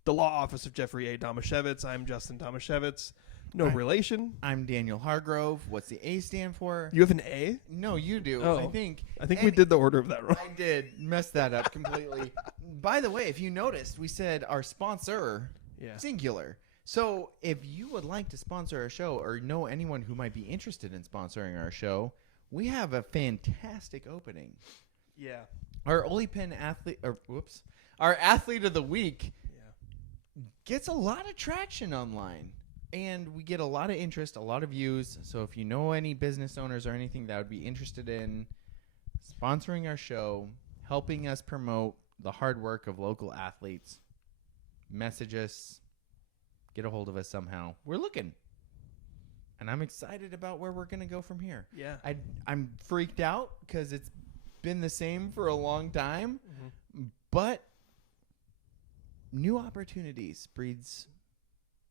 the Law Office of Jeffrey A. Damashevitz. I'm Justin Damashevitz. No relation. I'm Daniel Hargrove. What's the A stand for? You have an A? No, you do. Oh. I think we did the order of that wrong. I did mess that up completely. By the way, if you noticed, we said our sponsor, singular. So if you would like to sponsor our show or know anyone who might be interested in sponsoring our show, we have a fantastic opening. Yeah. Our our athlete of the week gets a lot of traction online. And we get a lot of interest, a lot of views. So if you know any business owners or anything that would be interested in sponsoring our show, helping us promote the hard work of local athletes, message us, get a hold of us somehow. We're looking. And I'm excited about where we're going to go from here. Yeah. I'm freaked out because it's been the same for a long time. But new opportunities breeds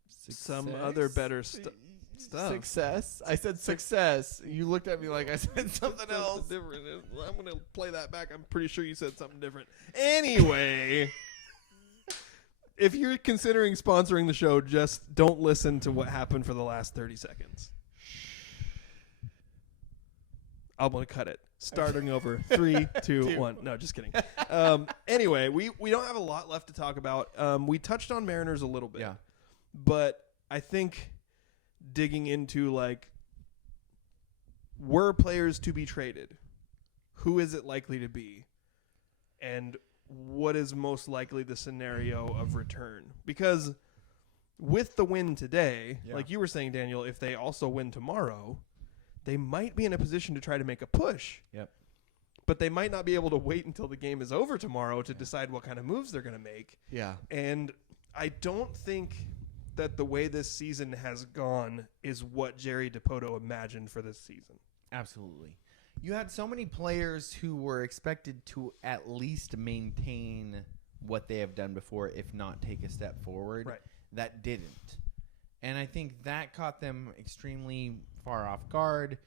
some other better stuff. Success. I said success. You looked at me like I said something else. Different. I'm going to play that back. I'm pretty sure you said something different. Anyway, if you're considering sponsoring the show, just don't listen to what happened for the last 30 seconds. I'm going to cut it. Starting over. 3, 2, 1. No, just kidding. Anyway, we don't have a lot left to talk about. We touched on Mariners a little bit. Yeah. But I think digging into, like, were players to be traded? Who is it likely to be? And what is most likely the scenario of return? Because with the win today, like you were saying, Daniel, if they also win tomorrow, they might be in a position to try to make a push. Yep. But they might not be able to wait until the game is over tomorrow to decide what kind of moves they're going to make. Yeah. And I don't think that the way this season has gone is what Jerry Dipoto imagined for this season. Absolutely. You had so many players who were expected to at least maintain what they have done before, if not take a step forward, that didn't. And I think that caught them extremely far off guard.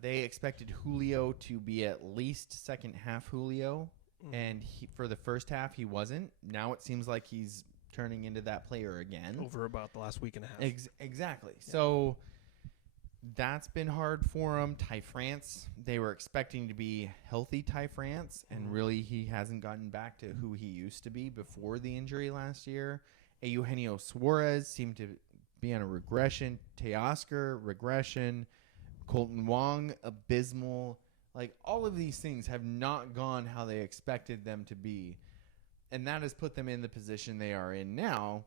They expected Julio to be at least second half Julio, and for the first half he wasn't. Now it seems like he's turning into that player again. Over about the last week and a half. Exactly. Yeah. So that's been hard for him. Ty France, they were expecting to be healthy Ty France, and really he hasn't gotten back to who he used to be before the injury last year. Eugenio Suarez seemed to be on a regression. Teoscar, regression. Colton Wong, abysmal. Like, all of these things have not gone how they expected them to be. And that has put them in the position they are in now,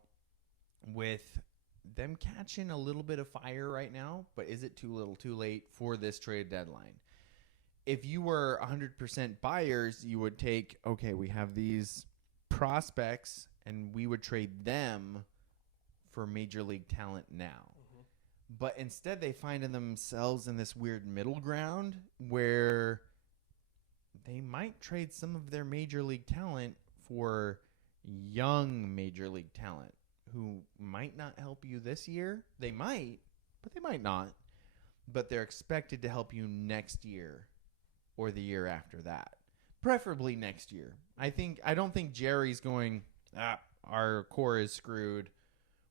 with them catching a little bit of fire right now. But is it too little too late for this trade deadline? If you were 100% buyers, you would take, okay, we have these prospects, and we would trade them for major league talent now. But instead they find themselves in this weird middle ground where they might trade some of their major league talent for young major league talent who might not help you this year. They might, but they might not. But they're expected to help you next year or the year after that. Preferably next year. I don't think Jerry's going, our core is screwed.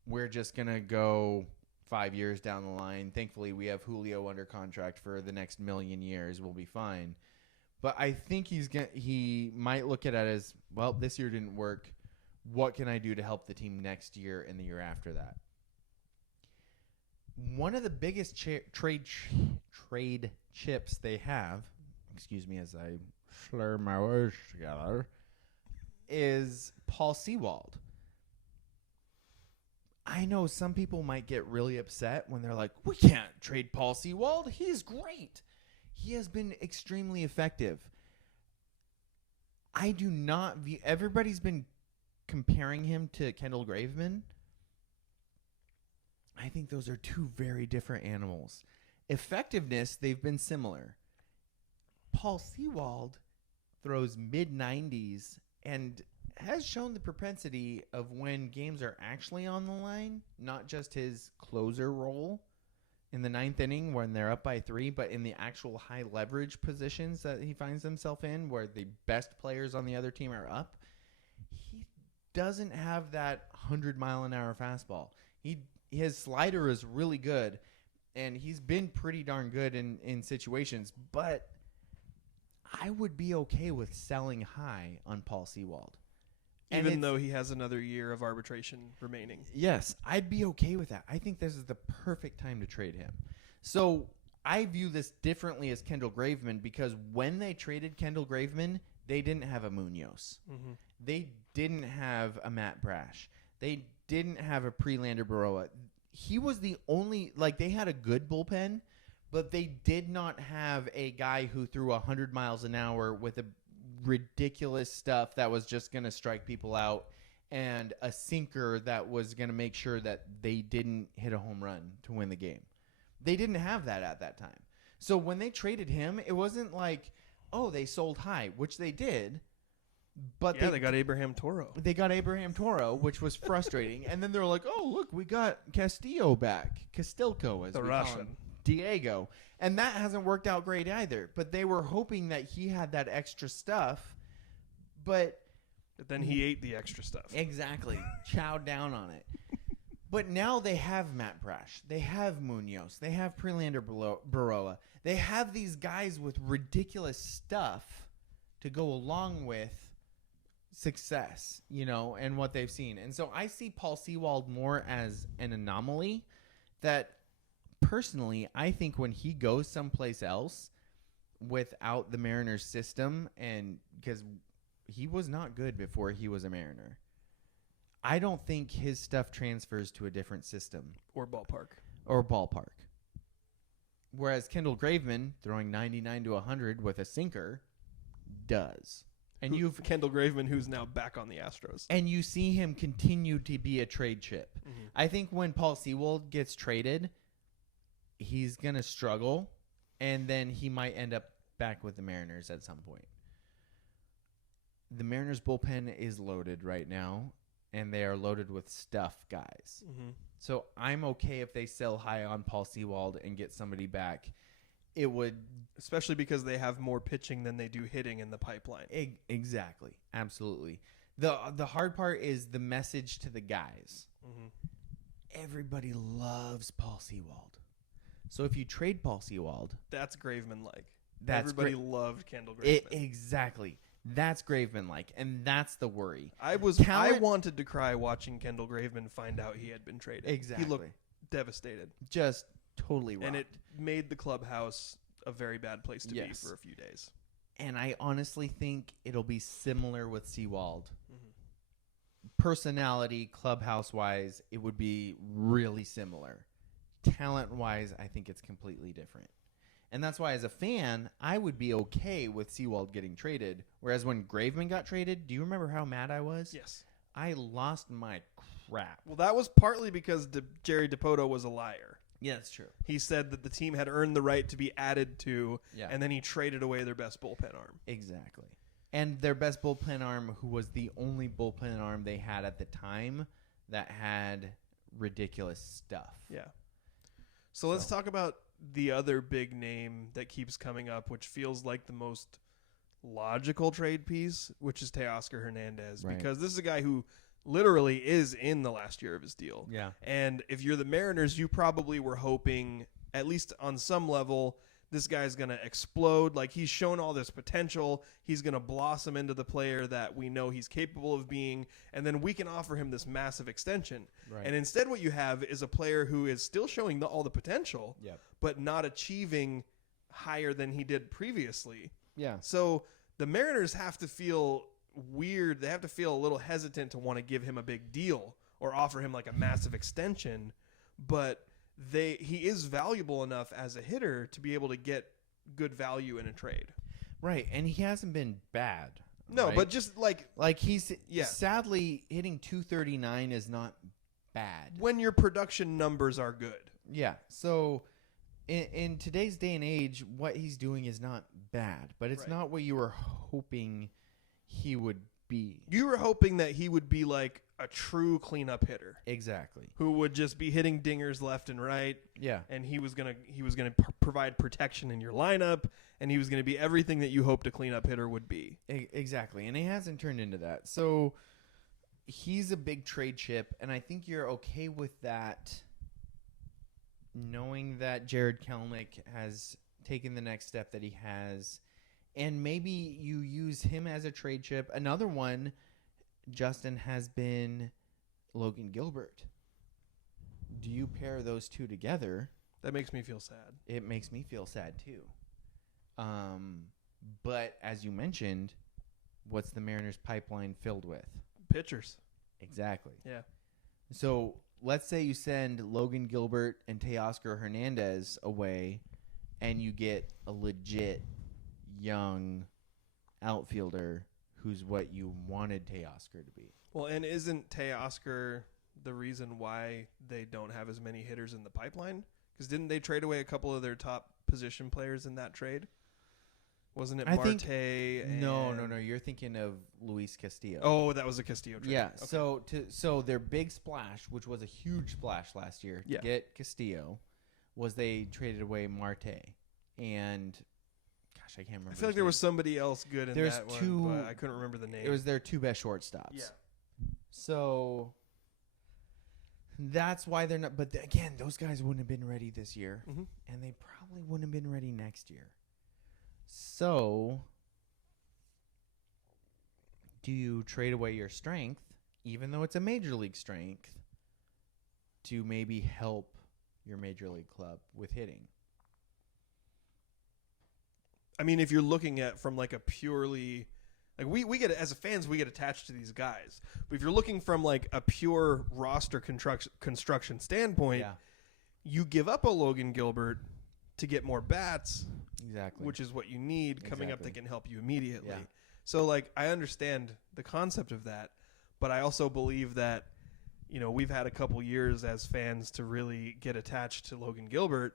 We're just going to go 5 years down the line. Thankfully, we have Julio under contract for the next million years. We'll be fine. But I think he might look at it as, well, this year didn't work. What can I do to help the team next year and the year after that? One of the biggest trade chips they have, excuse me as I slur my words together, is Paul Sewald. I know some people might get really upset when they're like, we can't trade Paul Sewald. He's great. He has been extremely effective. I do not view... Everybody's been comparing him to Kendall Graveman. I think those are two very different animals. Effectiveness, they've been similar. Paul Sewald throws mid-90s and has shown the propensity of when games are actually on the line, not just his closer role in the ninth inning when they're up by 3, but in the actual high leverage positions that he finds himself in where the best players on the other team are up. He doesn't have that 100-mile-an-hour fastball. His slider is really good, and he's been pretty darn good in situations, but I would be okay with selling high on Paul Sewald. Even though he has another year of arbitration remaining. Yes, I'd be okay with that. I think this is the perfect time to trade him. So I view this differently as Kendall Graveman because when they traded Kendall Graveman, they didn't have a Munoz. Mm-hmm. They didn't have a Matt Brash. They didn't have a Prelander Baroa. he was the only, like, they had a good bullpen, but they did not have a guy who threw 100 miles an hour with a ridiculous stuff that was just going to strike people out and a sinker that was going to make sure that they didn't hit a home run to win the game. They didn't have that at that time. So when they traded him, it wasn't like, oh, they sold high, which they did. But they got Abraham Toro. They got Abraham Toro, which was frustrating. And then they're like, oh, look, we got Castillo back. Castilco, as The we Russian. call him. Diego. And that hasn't worked out great either. But they were hoping that he had that extra stuff. But then he ate the extra stuff. exactly. Chowed down on it. But now they have Matt Brash. They have Munoz. They have Prelander Baroa. They have these guys with ridiculous stuff to go along with success, and what they've seen. And so I see Paul Sewald more as an anomaly that personally, I think when he goes someplace else without the Mariners system, and because he was not good before he was a Mariner, I don't think his stuff transfers to a different system Or ballpark. Whereas Kendall Graveman throwing 99 to 100 with a sinker does. And Kendall Graveman, who's now back on the Astros. And you see him continue to be a trade chip. Mm-hmm. I think when Paul Sewald gets traded, he's going to struggle, and then he might end up back with the Mariners at some point. The Mariners bullpen is loaded right now, and they are loaded with stuff guys. Mm-hmm. So I'm okay if they sell high on Paul Sewald and get somebody back. It would... Especially because they have more pitching than they do hitting in the pipeline. Exactly. Absolutely. The hard part is the message to the guys. Mm-hmm. Everybody loves Paul Sewald. So if you trade Paul Sewald... That's Graveman-like. Everybody loved Kendall Graveman. Exactly. That's Graveman-like, and that's the worry. I wanted to cry watching Kendall Graveman find out he had been traded. Exactly. He looked devastated. Just totally wrong. And it made the clubhouse a very bad place to be for a few days. And I honestly think it'll be similar with Sewald. Mm-hmm. Personality, clubhouse-wise, it would be really similar. Talent-wise, I think it's completely different. And that's why, as a fan, I would be okay with Sewald getting traded. Whereas when Graveman got traded, do you remember how mad I was? Yes. I lost my crap. Well, that was partly because Jerry DiPoto was a liar. Yeah, that's true. He said that the team had earned the right to be added to, and then he traded away their best bullpen arm. Exactly. And their best bullpen arm, who was the only bullpen arm they had at the time that had ridiculous stuff. Yeah. So let's talk about the other big name that keeps coming up, which feels like the most logical trade piece, which is Teoscar Hernandez. Right. Because this is a guy who literally is in the last year of his deal. Yeah. And if you're the Mariners, you probably were hoping, at least on some level, this guy's going to explode. Like, he's shown all this potential. He's going to blossom into the player that we know he's capable of being. And then we can offer him this massive extension. Right. And instead what you have is a player who is still showing all the potential, but not achieving higher than he did previously. Yeah. So the Mariners have to feel weird. They have to feel a little hesitant to want to give him a big deal or offer him like a massive extension. But he is valuable enough as a hitter to be able to get good value in a trade. Right, and he hasn't been bad. No, right? but just like he's sadly hitting 239 is not bad when your production numbers are good. Yeah. So in today's day and age, what he's doing is not bad, but it's not what you were hoping he would be. You were hoping that he would be like a true cleanup hitter. Exactly. Who would just be hitting dingers left and right. Yeah. And he was gonna provide protection in your lineup, and he was gonna be everything that you hoped a cleanup hitter would be. Exactly. And he hasn't turned into that. So he's a big trade chip, and I think you're okay with that, knowing that Jared Kelenic has taken the next step that he has. And maybe you use him as a trade chip. Another one, Justin, has been Logan Gilbert. Do you pair those two together? That makes me feel sad. It makes me feel sad too. But as you mentioned, what's the Mariners pipeline filled with? Pitchers. Exactly. Yeah. So let's say you send Logan Gilbert and Teoscar Hernandez away, and you get a legit young outfielder who's what you wanted Teoscar to be. Well, and isn't Teoscar the reason why they don't have as many hitters in the pipeline? Because didn't they trade away a couple of their top position players in that trade? Wasn't it Marte? No. You're thinking of Luis Castillo. Oh, that was a Castillo trade. Yeah. Okay. So their big splash, which was a huge splash last year to get Castillo, was they traded away Marte. And gosh, I can't remember. I feel like there was somebody else good in There's that two, one, but I couldn't remember the name. It was their two best shortstops. Yeah. So that's why they're not. But again, those guys wouldn't have been ready this year, and they probably wouldn't have been ready next year. So, do you trade away your strength, even though it's a major league strength, to maybe help your major league club with hitting? I mean, if you're looking at from like a purely, like we get, as fans, we get attached to these guys. But if you're looking from like a pure roster construction standpoint, you give up a Logan Gilbert to get more bats. Exactly. Which is what you need coming up that can help you immediately. Yeah. So, like, I understand the concept of that, but I also believe that, you know, we've had a couple years as fans to really get attached to Logan Gilbert,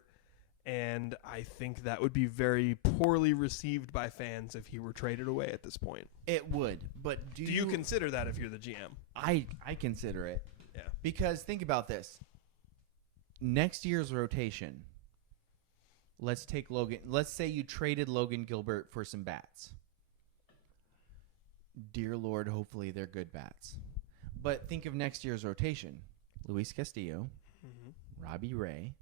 and I think that would be very poorly received by fans if he were traded away at this point. It would, but do you consider that if you're the GM? I consider it. Yeah. Because think about this. Next year's rotation, let's take Logan. Let's say you traded Logan Gilbert for some bats. Dear Lord, hopefully they're good bats. But think of next year's rotation. Luis Castillo, Robbie Ray.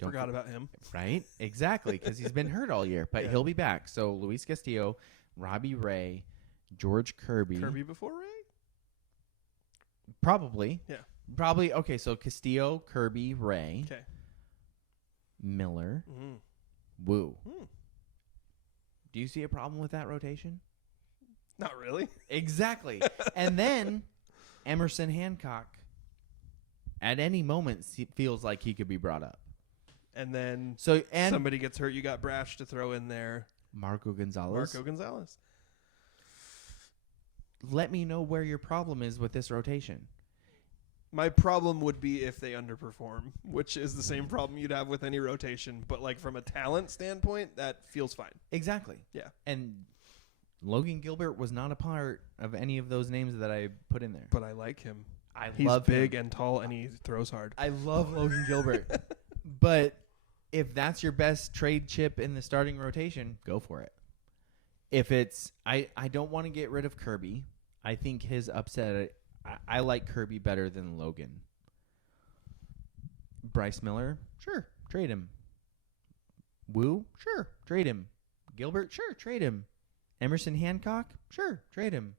Forgot about him. Right? Exactly, because he's been hurt all year, but he'll be back. So Luis Castillo, Robbie Ray, George Kirby. Kirby before Ray? Probably. Yeah. Probably. Okay, so Castillo, Kirby, Ray. Okay. Miller. Woo. Do you see a problem with that rotation? Not really. Exactly. And then Emerson Hancock at any moment feels like he could be brought up. And then somebody gets hurt, you got Brash to throw in there. Marco Gonzalez. Let me know where your problem is with this rotation. My problem would be if they underperform, which is the same problem you'd have with any rotation. But like from a talent standpoint, that feels fine. Exactly. Yeah. And Logan Gilbert was not a part of any of those names that I put in there. But I like him. He's big and tall, and he throws hard. I love Logan Gilbert. But if that's your best trade chip in the starting rotation, go for it. If it's I don't want to get rid of Kirby. I think his upset. I like Kirby better than Logan. Bryce Miller, sure, trade him. Wu, sure, trade him. Gilbert, sure, trade him. Emerson Hancock, sure, trade him.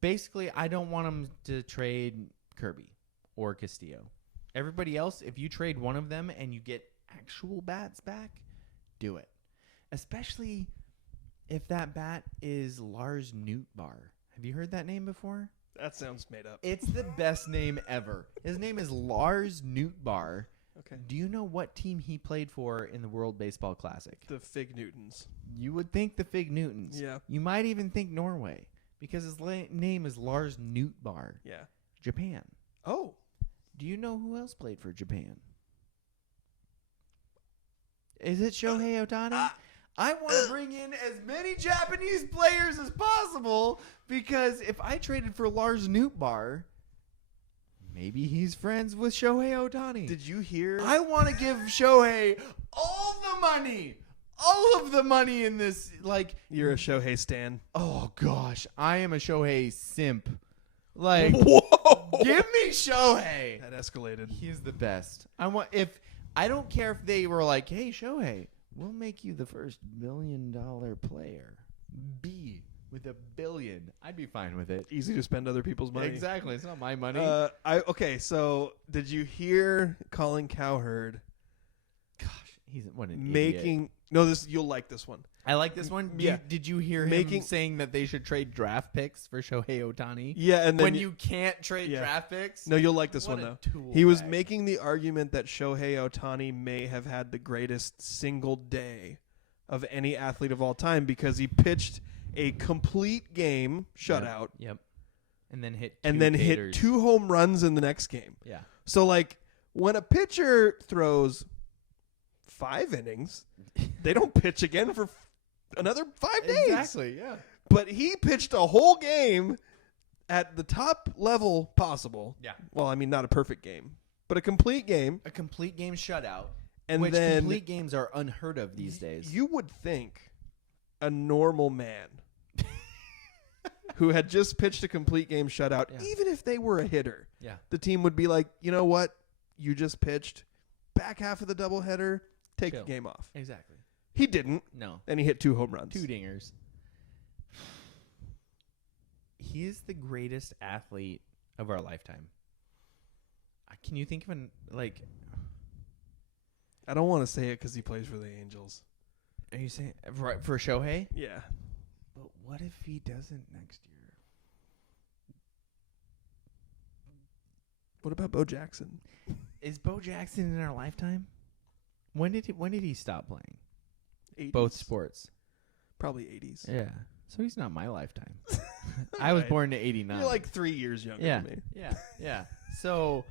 Basically, I don't want him to trade Kirby or Castillo. Everybody else, if you trade one of them and you get actual bats back, do it. Especially if that bat is Lars Nootbaar. Have you heard that name before? That sounds made up. It's the best name ever. His name is Lars Nootbaar. Okay. Do you know what team he played for in the World Baseball Classic? The Fig Newtons. You would think the Fig Newtons. Yeah. You might even think Norway because his name is Lars Nootbaar. Yeah. Japan. Oh. Do you know who else played for Japan? Is it Shohei Ohtani? I want to bring in as many Japanese players as possible because if I traded for Lars Nootbaar, maybe he's friends with Shohei Ohtani. Did you hear? I want to give Shohei all the money. All of the money in this. Like, you're a Shohei stan. Oh, gosh. I am a Shohei simp. Like, whoa. Give me Shohei. That escalated. He's the best. I don't care if they were like, hey, Shohei, we'll make you the first $1 billion player. B with $1 billion. I'd be fine with it. Easy to spend other people's money. Exactly. It's not my money. Okay, so did you hear Colin Cowherd? Gosh, he's what an idiot. No, you'll like this one. I like this one. Yeah. Did you hear him saying that they should trade draft picks for Shohei Ohtani? Yeah, and then when you can't trade draft picks? No, you'll like this What one, a though. tool He was bag. making the argument that Shohei Ohtani may have had the greatest single day of any athlete of all time because he pitched a complete game shutout Yep. And then hit hit 2 home runs in the next game. Yeah. So, like, when a pitcher throws 5 innings, they don't pitch again for another 5 days. Exactly, yeah. But he pitched a whole game at the top level possible. Yeah. Well, I mean, not a perfect game, but a complete game. A complete game shutout. And which then complete games are unheard of these days. You would think a normal man who had just pitched a complete game shutout, even if they were a hitter, the team would be like, you know what? You just pitched back half of the doubleheader, take the game off. Exactly. He didn't. No. And he hit 2 home runs. 2 dingers. He is the greatest athlete of our lifetime. Can you think of I don't want to say it because he plays for the Angels. Are you saying for Shohei? Yeah. But what if he doesn't next year? What about Bo Jackson? Is Bo Jackson in our lifetime? When did he stop playing? 80s. Both sports. Probably 80s. Yeah. So he's not my lifetime. I was born in 89. You're like 3 years younger than me. Yeah. So,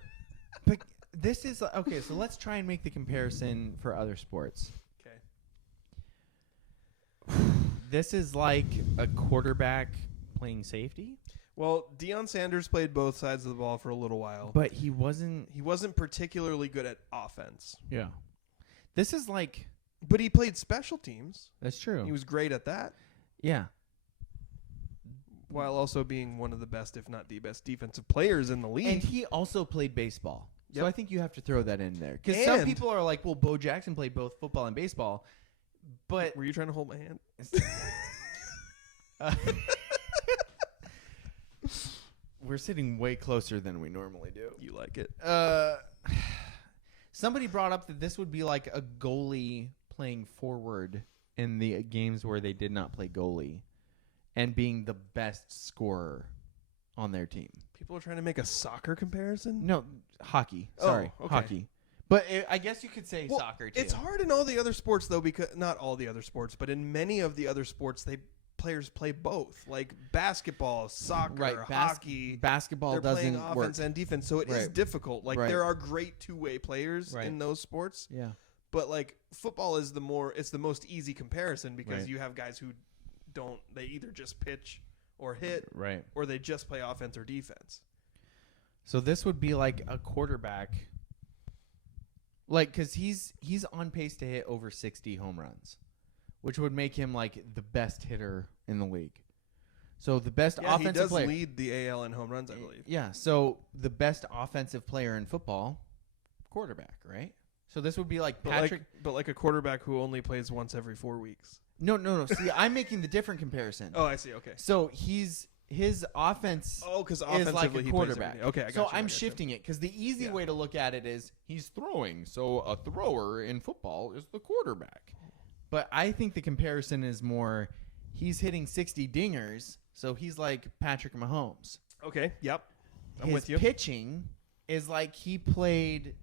but this is okay. So let's try and make the comparison for other sports. Okay. This is like a quarterback playing safety. Well, Deion Sanders played both sides of the ball for a little while, but he wasn't particularly good at offense. Yeah. This is like, but he played special teams. That's true. He was great at that. Yeah. While also being one of the best, if not the best, defensive players in the league. And he also played baseball. Yep. So I think you have to throw that in there. Because some people are like, well, Bo Jackson played both football and baseball. But were you trying to hold my hand? We're sitting way closer than we normally do. You like it. Somebody brought up that this would be like a goalie playing forward in the games where they did not play goalie and being the best scorer on their team. People are trying to make a soccer comparison? No, hockey. Sorry, okay. Hockey. But I guess you could say soccer, too. It's hard in all the other sports, though, because not all the other sports, but in many of the other sports, players play both, like basketball, soccer, hockey. Basketball they're doesn't playing offense and defense, so it is difficult. Like there are great two-way players in those sports. Yeah. But like football is the most easy comparison because you have guys who they either just pitch or hit, or they just play offense or defense. So this would be like a quarterback, like because he's on pace to hit over 60 home runs, which would make him like the best hitter in the league. So the best offensive player. He does lead the AL in home runs, I believe. Yeah. So the best offensive player in football, quarterback, right? So this would be like Patrick, but like a quarterback who only plays once every 4 weeks. No. See, I'm making the different comparison. Oh, I see. Okay. So his offense. Oh, because is like a quarterback. Okay, I got so you. I'm shifting it because the easy way to look at it is he's throwing. So a thrower in football is the quarterback. But I think the comparison is more he's hitting 60 dingers, so he's like Patrick Mahomes. Okay. Yep. I'm His with you. Pitching is like he played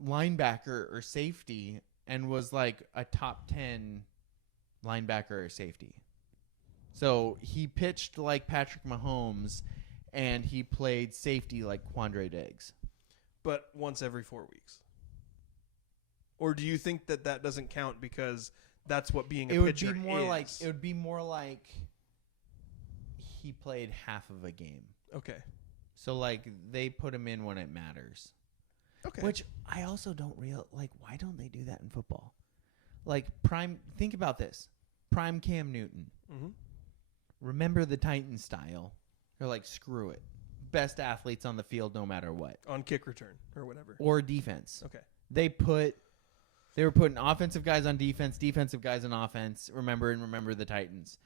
linebacker or safety and was like a top 10 linebacker or safety. So he pitched like Patrick Mahomes and he played safety like Quandre Diggs. But once every 4 weeks. Or do you think that doesn't count because that's what being a pitcher is? It would be more like he played half of a game. Okay. So like they put him in when it matters. Okay. Which I also don't why don't they do that in football? Like think about this. Prime Cam Newton. Mm-hmm. Remember the Titans style. They're like, screw it. Best athletes on the field no matter what. On kick return or whatever. Or defense. Okay. They were putting offensive guys on defense, defensive guys on offense. Remember the Titans.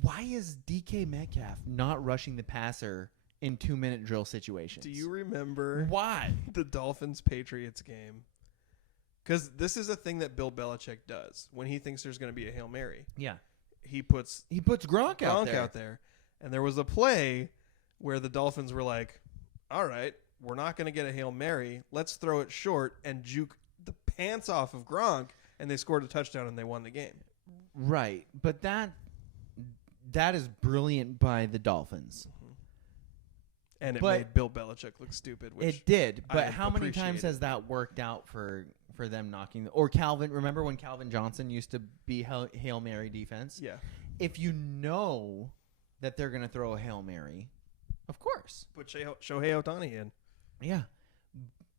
Why is DK Metcalf not rushing the passer in 2-minute drill situations? Do you remember why the Dolphins-Patriots game Because this is a thing that Bill Belichick does when he thinks there's going to be a Hail Mary. Yeah. He puts Gronk out there. And there was a play where the Dolphins were like, all right, we're not going to get a Hail Mary. Let's throw it short and juke the pants off of Gronk. And they scored a touchdown and they won the game. Right. But that is brilliant by the Dolphins. And it But made Bill Belichick look stupid. Which it did. But I how many times appreciated. has that worked out for them knocking or Calvin? Remember when Calvin Johnson used to be Hail Mary defense? Yeah. If you know that they're going to throw a Hail Mary, of course. Put Shohei Ohtani in. Yeah.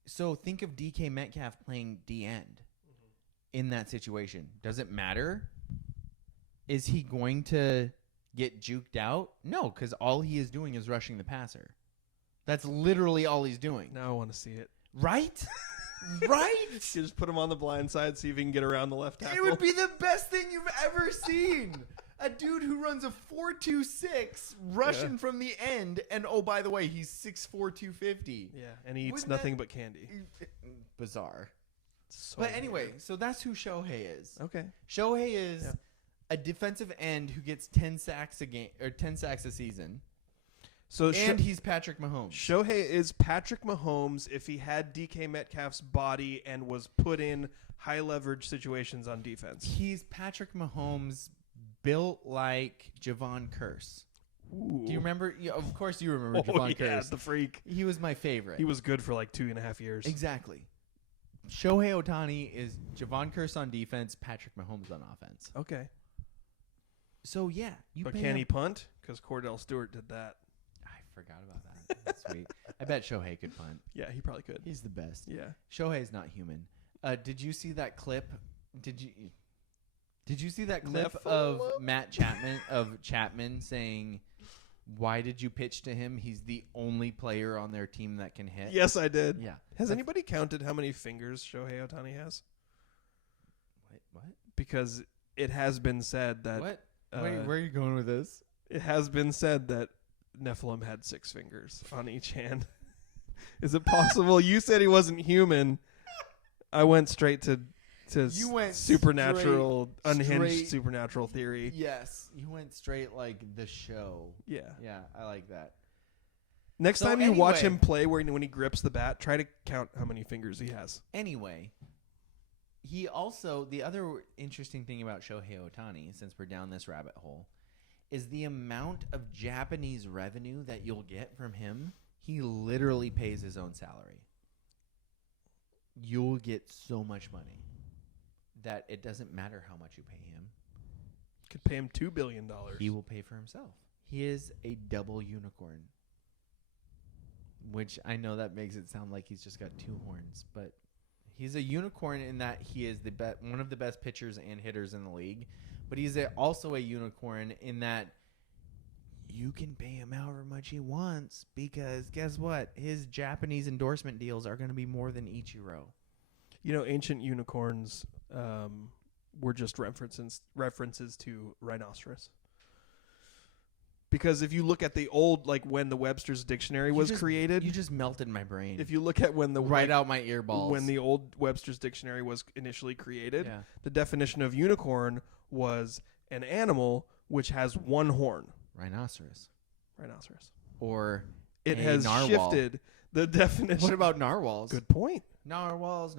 So think of DK Metcalf playing D-end in that situation. Does it matter? Is he going to get juked out? No, because all he is doing is rushing the passer. That's literally all he's doing. Now I want to see it. Right? Right? You just put him on the blind side, see if he can get around the left tackle. It would be the best thing you've ever seen. A dude who runs a 4.26 rushing from the end, and oh, by the way, he's 6'4", 250. Yeah, and he eats Wouldn't nothing that- but candy. Bizarre. So But anyway, weird. so that's who Shohei is. Okay. Shohei is Yeah. a defensive end who gets 10 sacks a game or 10 sacks a season, So and he's Patrick Mahomes. Shohei is Patrick Mahomes if he had DK Metcalf's body and was put in high leverage situations on defense. He's Patrick Mahomes built like Javon Curse. Ooh. Do you remember? Yeah, of course you remember Oh, Javon yeah, Curse. the freak. He was my favorite. He was good for like 2.5 years. Exactly. Shohei Ohtani is Javon Curse on defense, Patrick Mahomes on offense. Okay. So yeah, you But pay can him- he punt? Because Cordell Stewart did that. I forgot about that. That's sweet. I bet Shohei could punt. Yeah, he probably could. He's the best. Yeah. Shohei's not human. Did you see that clip? Did you see that clip of Matt Chapman saying, "Why did you pitch to him? He's the only player on their team that can hit." Yes, I did. Yeah. Has anybody counted how many fingers Shohei Ohtani has? What? Because it has been said that What? Where are you going with this? it has been said that Nephilim had 6 fingers on each hand. Is it possible? You said he wasn't human. I went straight to You went supernatural, unhinged straight- supernatural theory. Yes, you went straight like the show. Yeah. Yeah, I like that. Next So time you watch anyway- him play, when he grips the bat, try to count how many fingers he has. Anyway, he also, the other interesting thing about Shohei Ohtani, since we're down this rabbit hole, is the amount of Japanese revenue that you'll get from him. He literally pays his own salary. You'll get so much money that it doesn't matter how much you pay him. Could pay him $2 billion. He will pay for himself. He is a double unicorn. Which I know that makes it sound like he's just got 2 horns, but he's a unicorn in that he is one of the best pitchers and hitters in the league. But he's also a unicorn in that you can pay him however much he wants because guess what? His Japanese endorsement deals are going to be more than Ichiro. You know, ancient unicorns were just references to rhinoceros. Because if you look at the old, like when the Webster's Dictionary was created, You just melted my brain. if you look at when the right out my earballs. when the old Webster's Dictionary was initially created, Yeah. the definition of unicorn was an animal which has 1 horn. Rhinoceros. Rhinoceros. Or It a has narwhal. shifted the definition. What about narwhals? Good point. Narwhals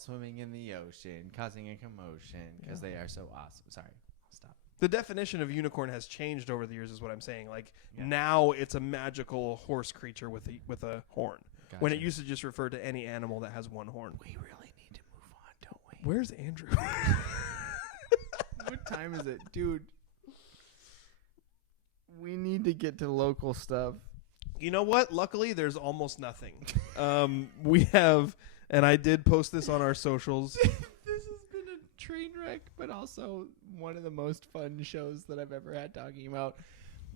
swimming in the ocean, causing a commotion because they are so awesome. Sorry, I'll stop. The definition of unicorn has changed over the years, is what I'm saying. Like Yeah. now, it's a magical horse creature with a horn. When it Gotcha. used to just refer to any animal that has 1 horn. We really need to move on, don't we? Where's Andrew? What time is it, dude? We need to get to local stuff. You know what? Luckily, there's almost nothing. We have, and I did post this on our socials. This has been a train wreck, but also one of the most fun shows that I've ever had talking about.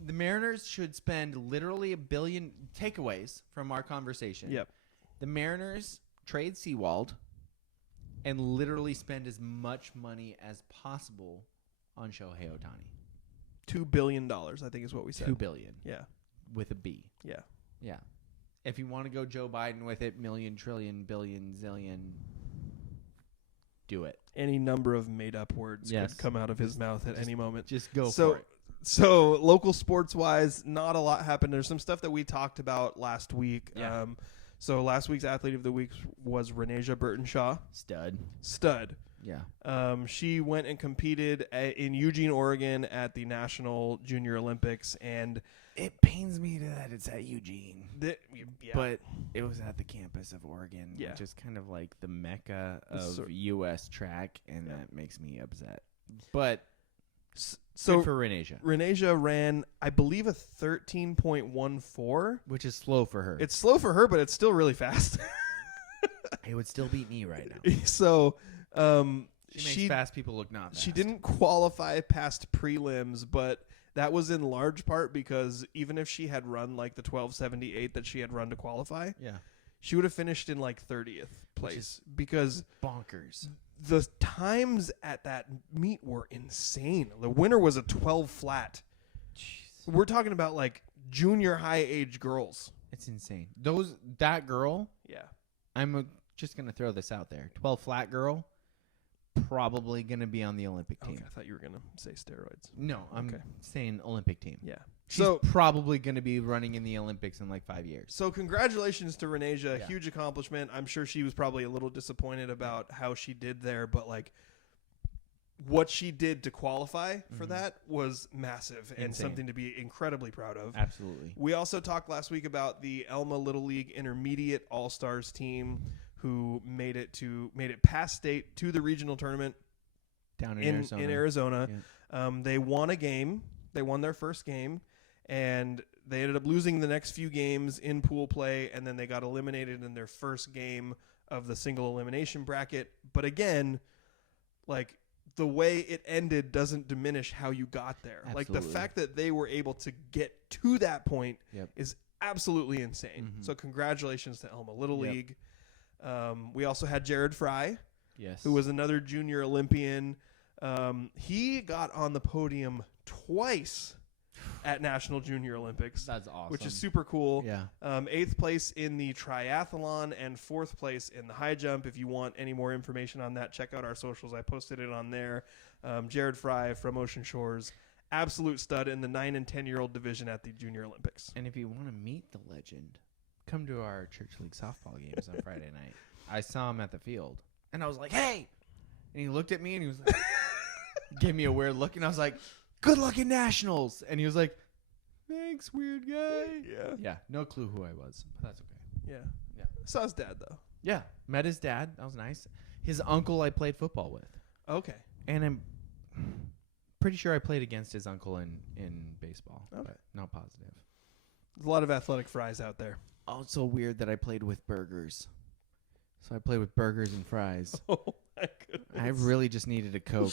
The Mariners should spend literally $1 billion takeaways from our conversation. Yep. The Mariners trade Seawald and literally spend as much money as possible on Shohei Ohtani. $2 billion, I think is what we said. $2 billion Yeah. with a B. Yeah. Yeah. If you want to go Joe Biden with it, million, trillion, billion, zillion. do it. Any number of made-up words Yes. could come out of his mouth at any moment. Just go So- for it. So local sports-wise, not a lot happened. There's some stuff that we talked about last week. Yeah. So last week's Athlete of the Week was Renasia Burtonshaw. Stud. Yeah. She went and competed in Eugene, Oregon at the National Junior Olympics, and It pains me that it's at Eugene. yeah. But it was at the campus of Oregon, Yeah. which is kind of like the mecca It's of sort- U.S. track, and Yeah. that makes me upset. But so good for Renasia, Renasia ran, I believe, a 13.14. which is slow for her. It's slow for her, but it's still really fast. It would still beat me right now. So She makes fast people look not fast. she didn't qualify past prelims, but that was in large part because even if she had run like the 12:78 that she had run to qualify, Yeah. she would have finished in like 30th place because Bonkers. the times at that meet were insane. The winner was a 12 flat. Jeez. We're talking about like junior high age girls. It's insane. That girl, Yeah. just going to throw this out there. 12 flat girl, probably going to be on the Olympic team. Okay, I thought you were going to say steroids. No, I'm Okay. saying Olympic team. Yeah. She's So probably going to be running in the Olympics in like 5 years. So congratulations to Renasia. Yeah. Huge accomplishment. I'm sure she was probably a little disappointed about how she did there, but like what she did to qualify for Mhm. that was massive and Insane. something to be incredibly proud of. Absolutely. We also talked last week about the Elma Little League Intermediate All-Stars team who made it past state to the regional tournament Down in in Arizona. Arizona. They won a game. They won their first game, and they ended up losing the next few games in pool play, and then they got eliminated in their first game of the single elimination bracket. But again, like the way it ended doesn't diminish how you got there. Like the Absolutely. fact that they were able to get to that point Yep. is absolutely insane. Mhm. So congratulations to Elma Little Yep. League. We also had Jared Fry, Yes. who was another junior Olympian. He got on the podium twice at National Junior Olympics, That's awesome. which is super cool. Yeah. 8th place in the triathlon and 4th place in the high jump. If you want any more information on that, check out our socials. I posted it on there. Jared Fry from Ocean Shores, absolute stud in the 9 and 10-year-old division at the Junior Olympics. And if you want to meet the legend, come to our church league softball games on Friday night. I saw him at the field, and I was like, "Hey!" And he looked at me, and he was like, gave me a weird look, and I was like, "Good luck in nationals." And he was like, "Thanks, weird guy." Yeah. Yeah, no clue who I was, but that's okay. Yeah. Yeah. Saw his dad, though. Yeah, met his dad. That was nice. His uncle I played football with, Okay. and I'm pretty sure I played against his uncle in baseball, Okay. but not positive. There's a lot of athletic fries out there. Also weird that I played with burgers. So I played with burgers and fries. Oh, my goodness. I really just needed a Coke.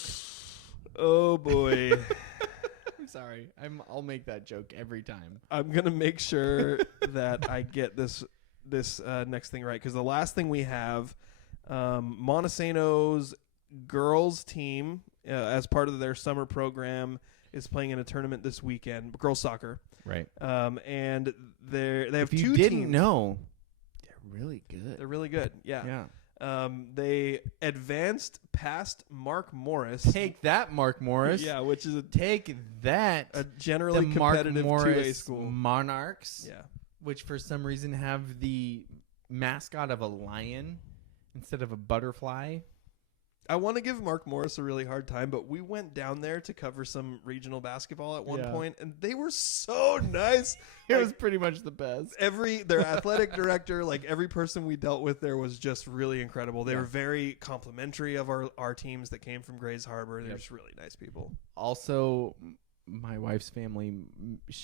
Oh, boy. I'm sorry. I'll make that joke every time. I'm gonna make sure that I get this next thing right, because the last thing we have, Montesano's girls team, as part of their summer program, is playing in a tournament this weekend, girls soccer. Right. And they have If you two didn't teams. know, they're really good. They're really good. Yeah. Yeah. They advanced past Mark Morris. Take that, Mark Morris. Yeah, which is Take that. a generally the Mark competitive 2A Morris school. Monarchs, Yeah. which for some reason have the mascot of a lion instead of a butterfly. I want to give Mark Morris a really hard time, but we went down there to cover some regional basketball at one Yeah. point, and they were so nice. It Like, was pretty much the best. their athletic director, like every person we dealt with there was just really incredible. They Yeah. were very complimentary of our teams that came from Grays Harbor. They're Yep. just really nice people. Also, my wife's family,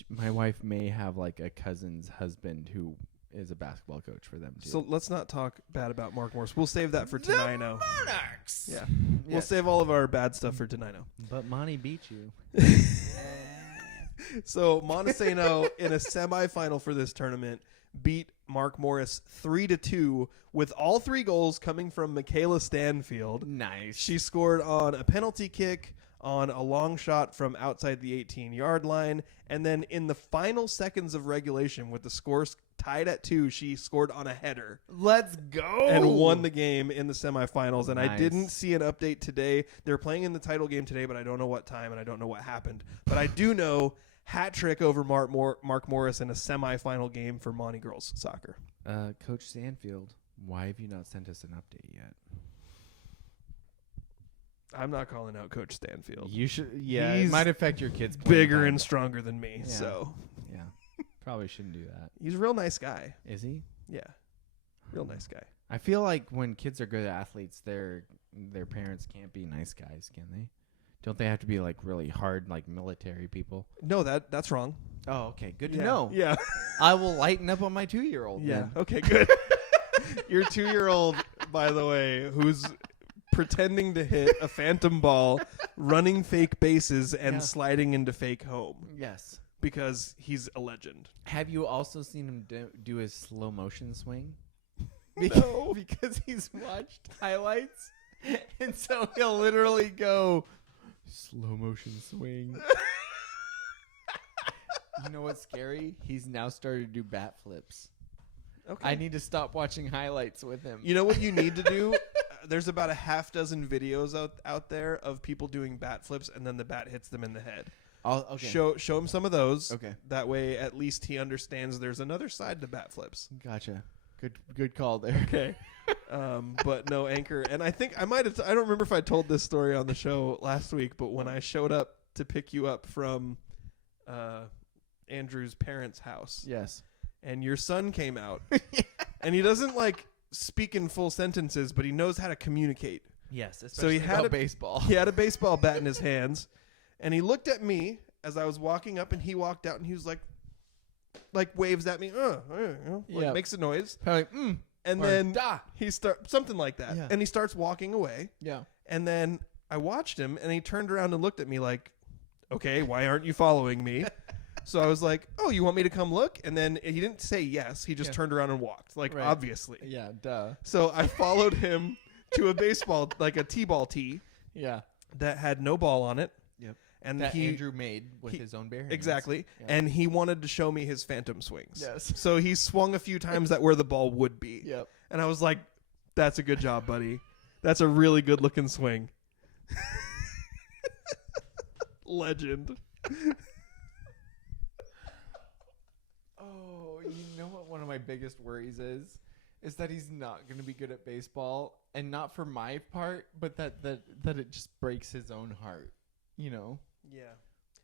my wife may have like a cousin's husband who is a basketball coach for them too. So let's not talk bad about Mark Morris. We'll save that for Tenino. Monarchs. Yeah. Yes. We'll save all of our bad stuff for Tenino. But Monty beat you. So Montesano in a semifinal for this tournament beat Mark Morris 3-2 with all 3 goals coming from Mikayla Stanfield. Nice. She scored on a penalty kick, on a long shot from outside the 18-yard line, and then in the final seconds of regulation with the score tied at 2. She scored on a header. Let's go. And won the game in the semifinals. And I Nice. didn't see an update today. They're playing in the title game today, but I don't know what time and I don't know what happened. But I do know hat trick over Mark Morris in a semifinal game for Monty girls soccer. Coach Stanfield, why have you not sent us an update yet? I'm not calling out Coach Stanfield. You should. Yeah, He's it might affect your kids. Bigger and stronger than me, Yeah. so Yeah, probably shouldn't do that. he's a real nice guy. Is he? Yeah, real nice guy. I feel like when kids are good athletes, their parents can't be nice guys, can they? Don't they have to be like really hard, like military people? No, that's wrong. Oh, okay. Good Yeah. to know. Yeah, I will lighten up on my 2-year-old. yeah. then. Okay, good. Your 2-year-old, by the way, who's pretending to hit a phantom ball, running fake bases, and Yeah. sliding into fake home Yes. because he's a legend. Have you also seen him do his slow motion swing? No. Because he's watched highlights, and so he'll literally go slow motion swing. You know what's scary? He's now started to do bat flips. Okay. I need to stop watching highlights with him. You know what you need to do? There's about a half dozen videos out there of people doing bat flips, and then the bat hits them in the head. Okay. Show him some of those. Okay. That way, at least he understands there's another side to bat flips. Gotcha. Good call there. Okay. But no, Anchor. And I think I might have, I don't remember if I told this story on the show last week, but when I showed up to pick you up from Andrew's parents' house, Yes. and your son came out, and he doesn't like speak in full sentences, but he knows how to communicate. Yes. So he had a baseball. He had a baseball bat in his hands, and he looked at me as I was walking up, and he walked out, and he was like waves at me, Yeah. makes a noise, Probably, and or then da. he something like that, Yeah. and he starts walking away, Yeah. and then I watched him, and he turned around and looked at me like, okay, why aren't you following me? So I was like, oh, you want me to come look? And then he didn't say yes. He just turned around and walked, like, Right. obviously. Yeah. Duh. So I followed him to a baseball, like a T-ball tee Yeah. that had no ball on it. Yep. And That he Andrew made with he- his own bare hands. exactly. Yeah. And he wanted to show me his phantom swings. Yes. So he swung a few times that where the ball would be. Yep. And I was like, that's a good job, buddy. That's a really good looking swing. Legend. Oh, you know what one of my biggest worries is that he's not going to be good at baseball, and not for my part, but that it just breaks his own heart, you know? Yeah.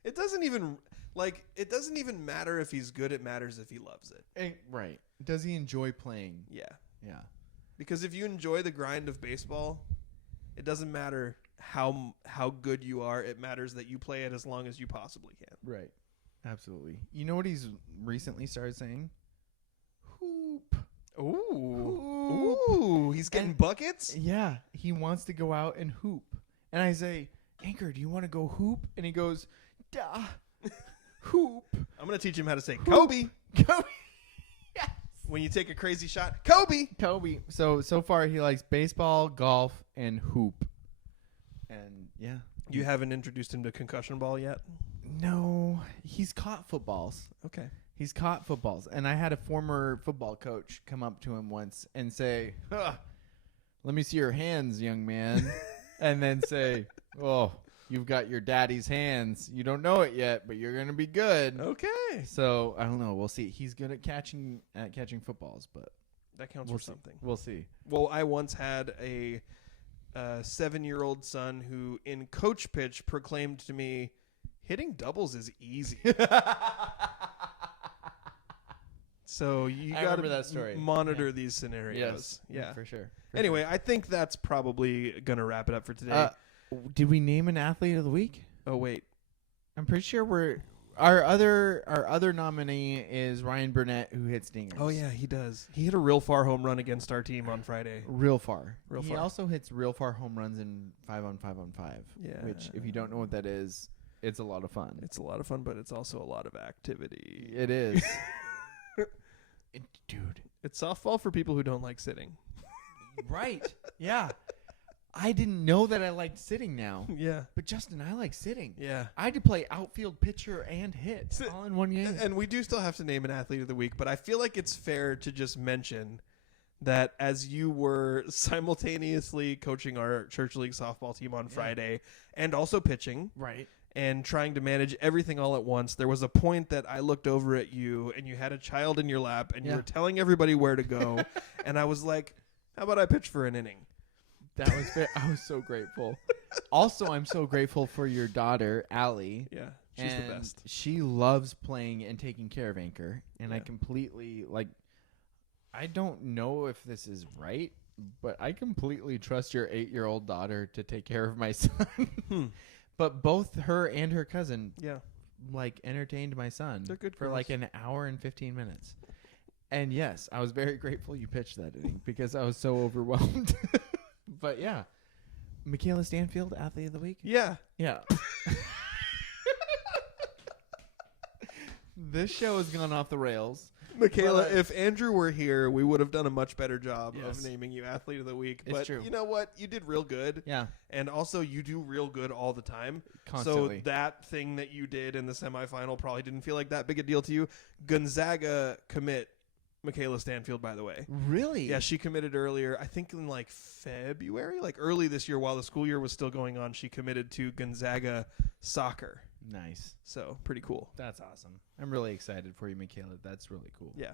It doesn't even matter if he's good, it matters if he loves it. Right. Does he enjoy playing? Yeah. Yeah. Because if you enjoy the grind of baseball, it doesn't matter how good you are. It matters that you play it as long as you possibly can. Right. Absolutely. You know what he's recently started saying? Hoop. Ooh. Hoop. Ooh, he's getting And- buckets? Yeah, he wants to go out and hoop. And I say, Anchor, do you want to go hoop? And he goes, duh. Hoop. I'm going to teach him how to say Kobe. Kobe. Yes. When you take a crazy shot, Kobe. Kobe. So far he likes baseball, golf, and hoop. And yeah. You haven't introduced him to concussion ball yet? No, he's caught footballs. Okay. He's caught footballs. And I had a former football coach come up to him once and say, let me see your hands, young man. And then say, oh, you've got your daddy's hands. You don't know it yet, but you're going to be good. Okay. So I don't know. We'll see. He's good at catching footballs, but That counts we'll for see. something. We'll see. Well, I once had a 7-year-old son who, in coach pitch, proclaimed to me, hitting doubles is easy. So you I got remember that story. to monitor Yeah. these scenarios. Yeah. for sure. Anyway, I think that's probably going to wrap it up for today. Did we name an athlete of the week? Oh, wait. I'm pretty sure our other nominee is Ryan Burnett, who hits dingers. Oh, yeah, he does. He hit a real far home run against our team on Friday. Real far. Real He far. also hits real far home runs in 5-on-5-on-5. Yeah. Which, if you don't know what that is, it's a lot of fun. It's a lot of fun, but it's also a lot of activity. It is. Dude. It's softball for people who don't like sitting. Right. Yeah. I didn't know that I liked sitting now. Yeah. But Justin, I like sitting. Yeah. I had to play outfield, pitcher, and hit all in one game. And we do still have to name an athlete of the week, but I feel like it's fair to just mention that as you were simultaneously coaching our church league softball team on Friday and also pitching, right, and trying to manage everything all at once, there was a point that I looked over at you and you had a child in your lap and you were telling everybody where to go. And I was like, how about I pitch for an inning? That was I was so grateful. Also, I'm so grateful for your daughter, Allie. Yeah, she's the best. She loves playing and taking care of Anchor. And I Yeah. completely, I don't know if this is right, but I completely trust your 8-year-old daughter to take care of my son. But both her and her cousin, entertained my son. They're good for girls. an hour and 15 minutes. And yes, I was very grateful you pitched that inning because I was so overwhelmed. But yeah, Mikayla Stanfield, athlete of the week. Yeah. Yeah. This show has gone off the rails. Mikayla, if Andrew were here, we would have done a much better job Yes. of naming you athlete of the week. It's But true. you know what? You did real good. Yeah. And also, you do real good all the time. Constantly. So that thing that you did in the semifinal probably didn't feel like that big a deal to you. Gonzaga commit Mikayla Stanfield, by the way. Really? Yeah, she committed earlier. I think in February, early this year while the school year was still going on, she committed to Gonzaga soccer. Nice. So pretty cool. That's awesome. I'm really excited for you, Mikayla. That's really cool. Yeah.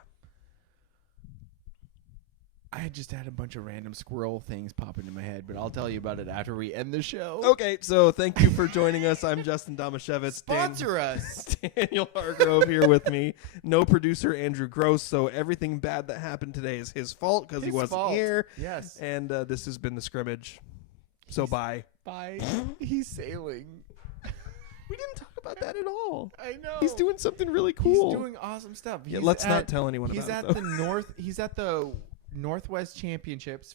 I just had a bunch of random squirrel things pop into my head, but I'll tell you about it after we end the show. Okay, so thank you for joining us. I'm Justin Damashevitz. Sponsor us. Daniel Hargrove here with me. No producer Andrew Gross. So everything bad that happened today is his fault because he His wasn't fault. here. Yes. And this has been the scrimmage. So bye. Bye. He's sailing. We didn't talk about that at all. I know. He's doing something really cool. He's doing awesome stuff. Yeah, let's not tell anyone He's about at it, though. He's at the Northwest Championships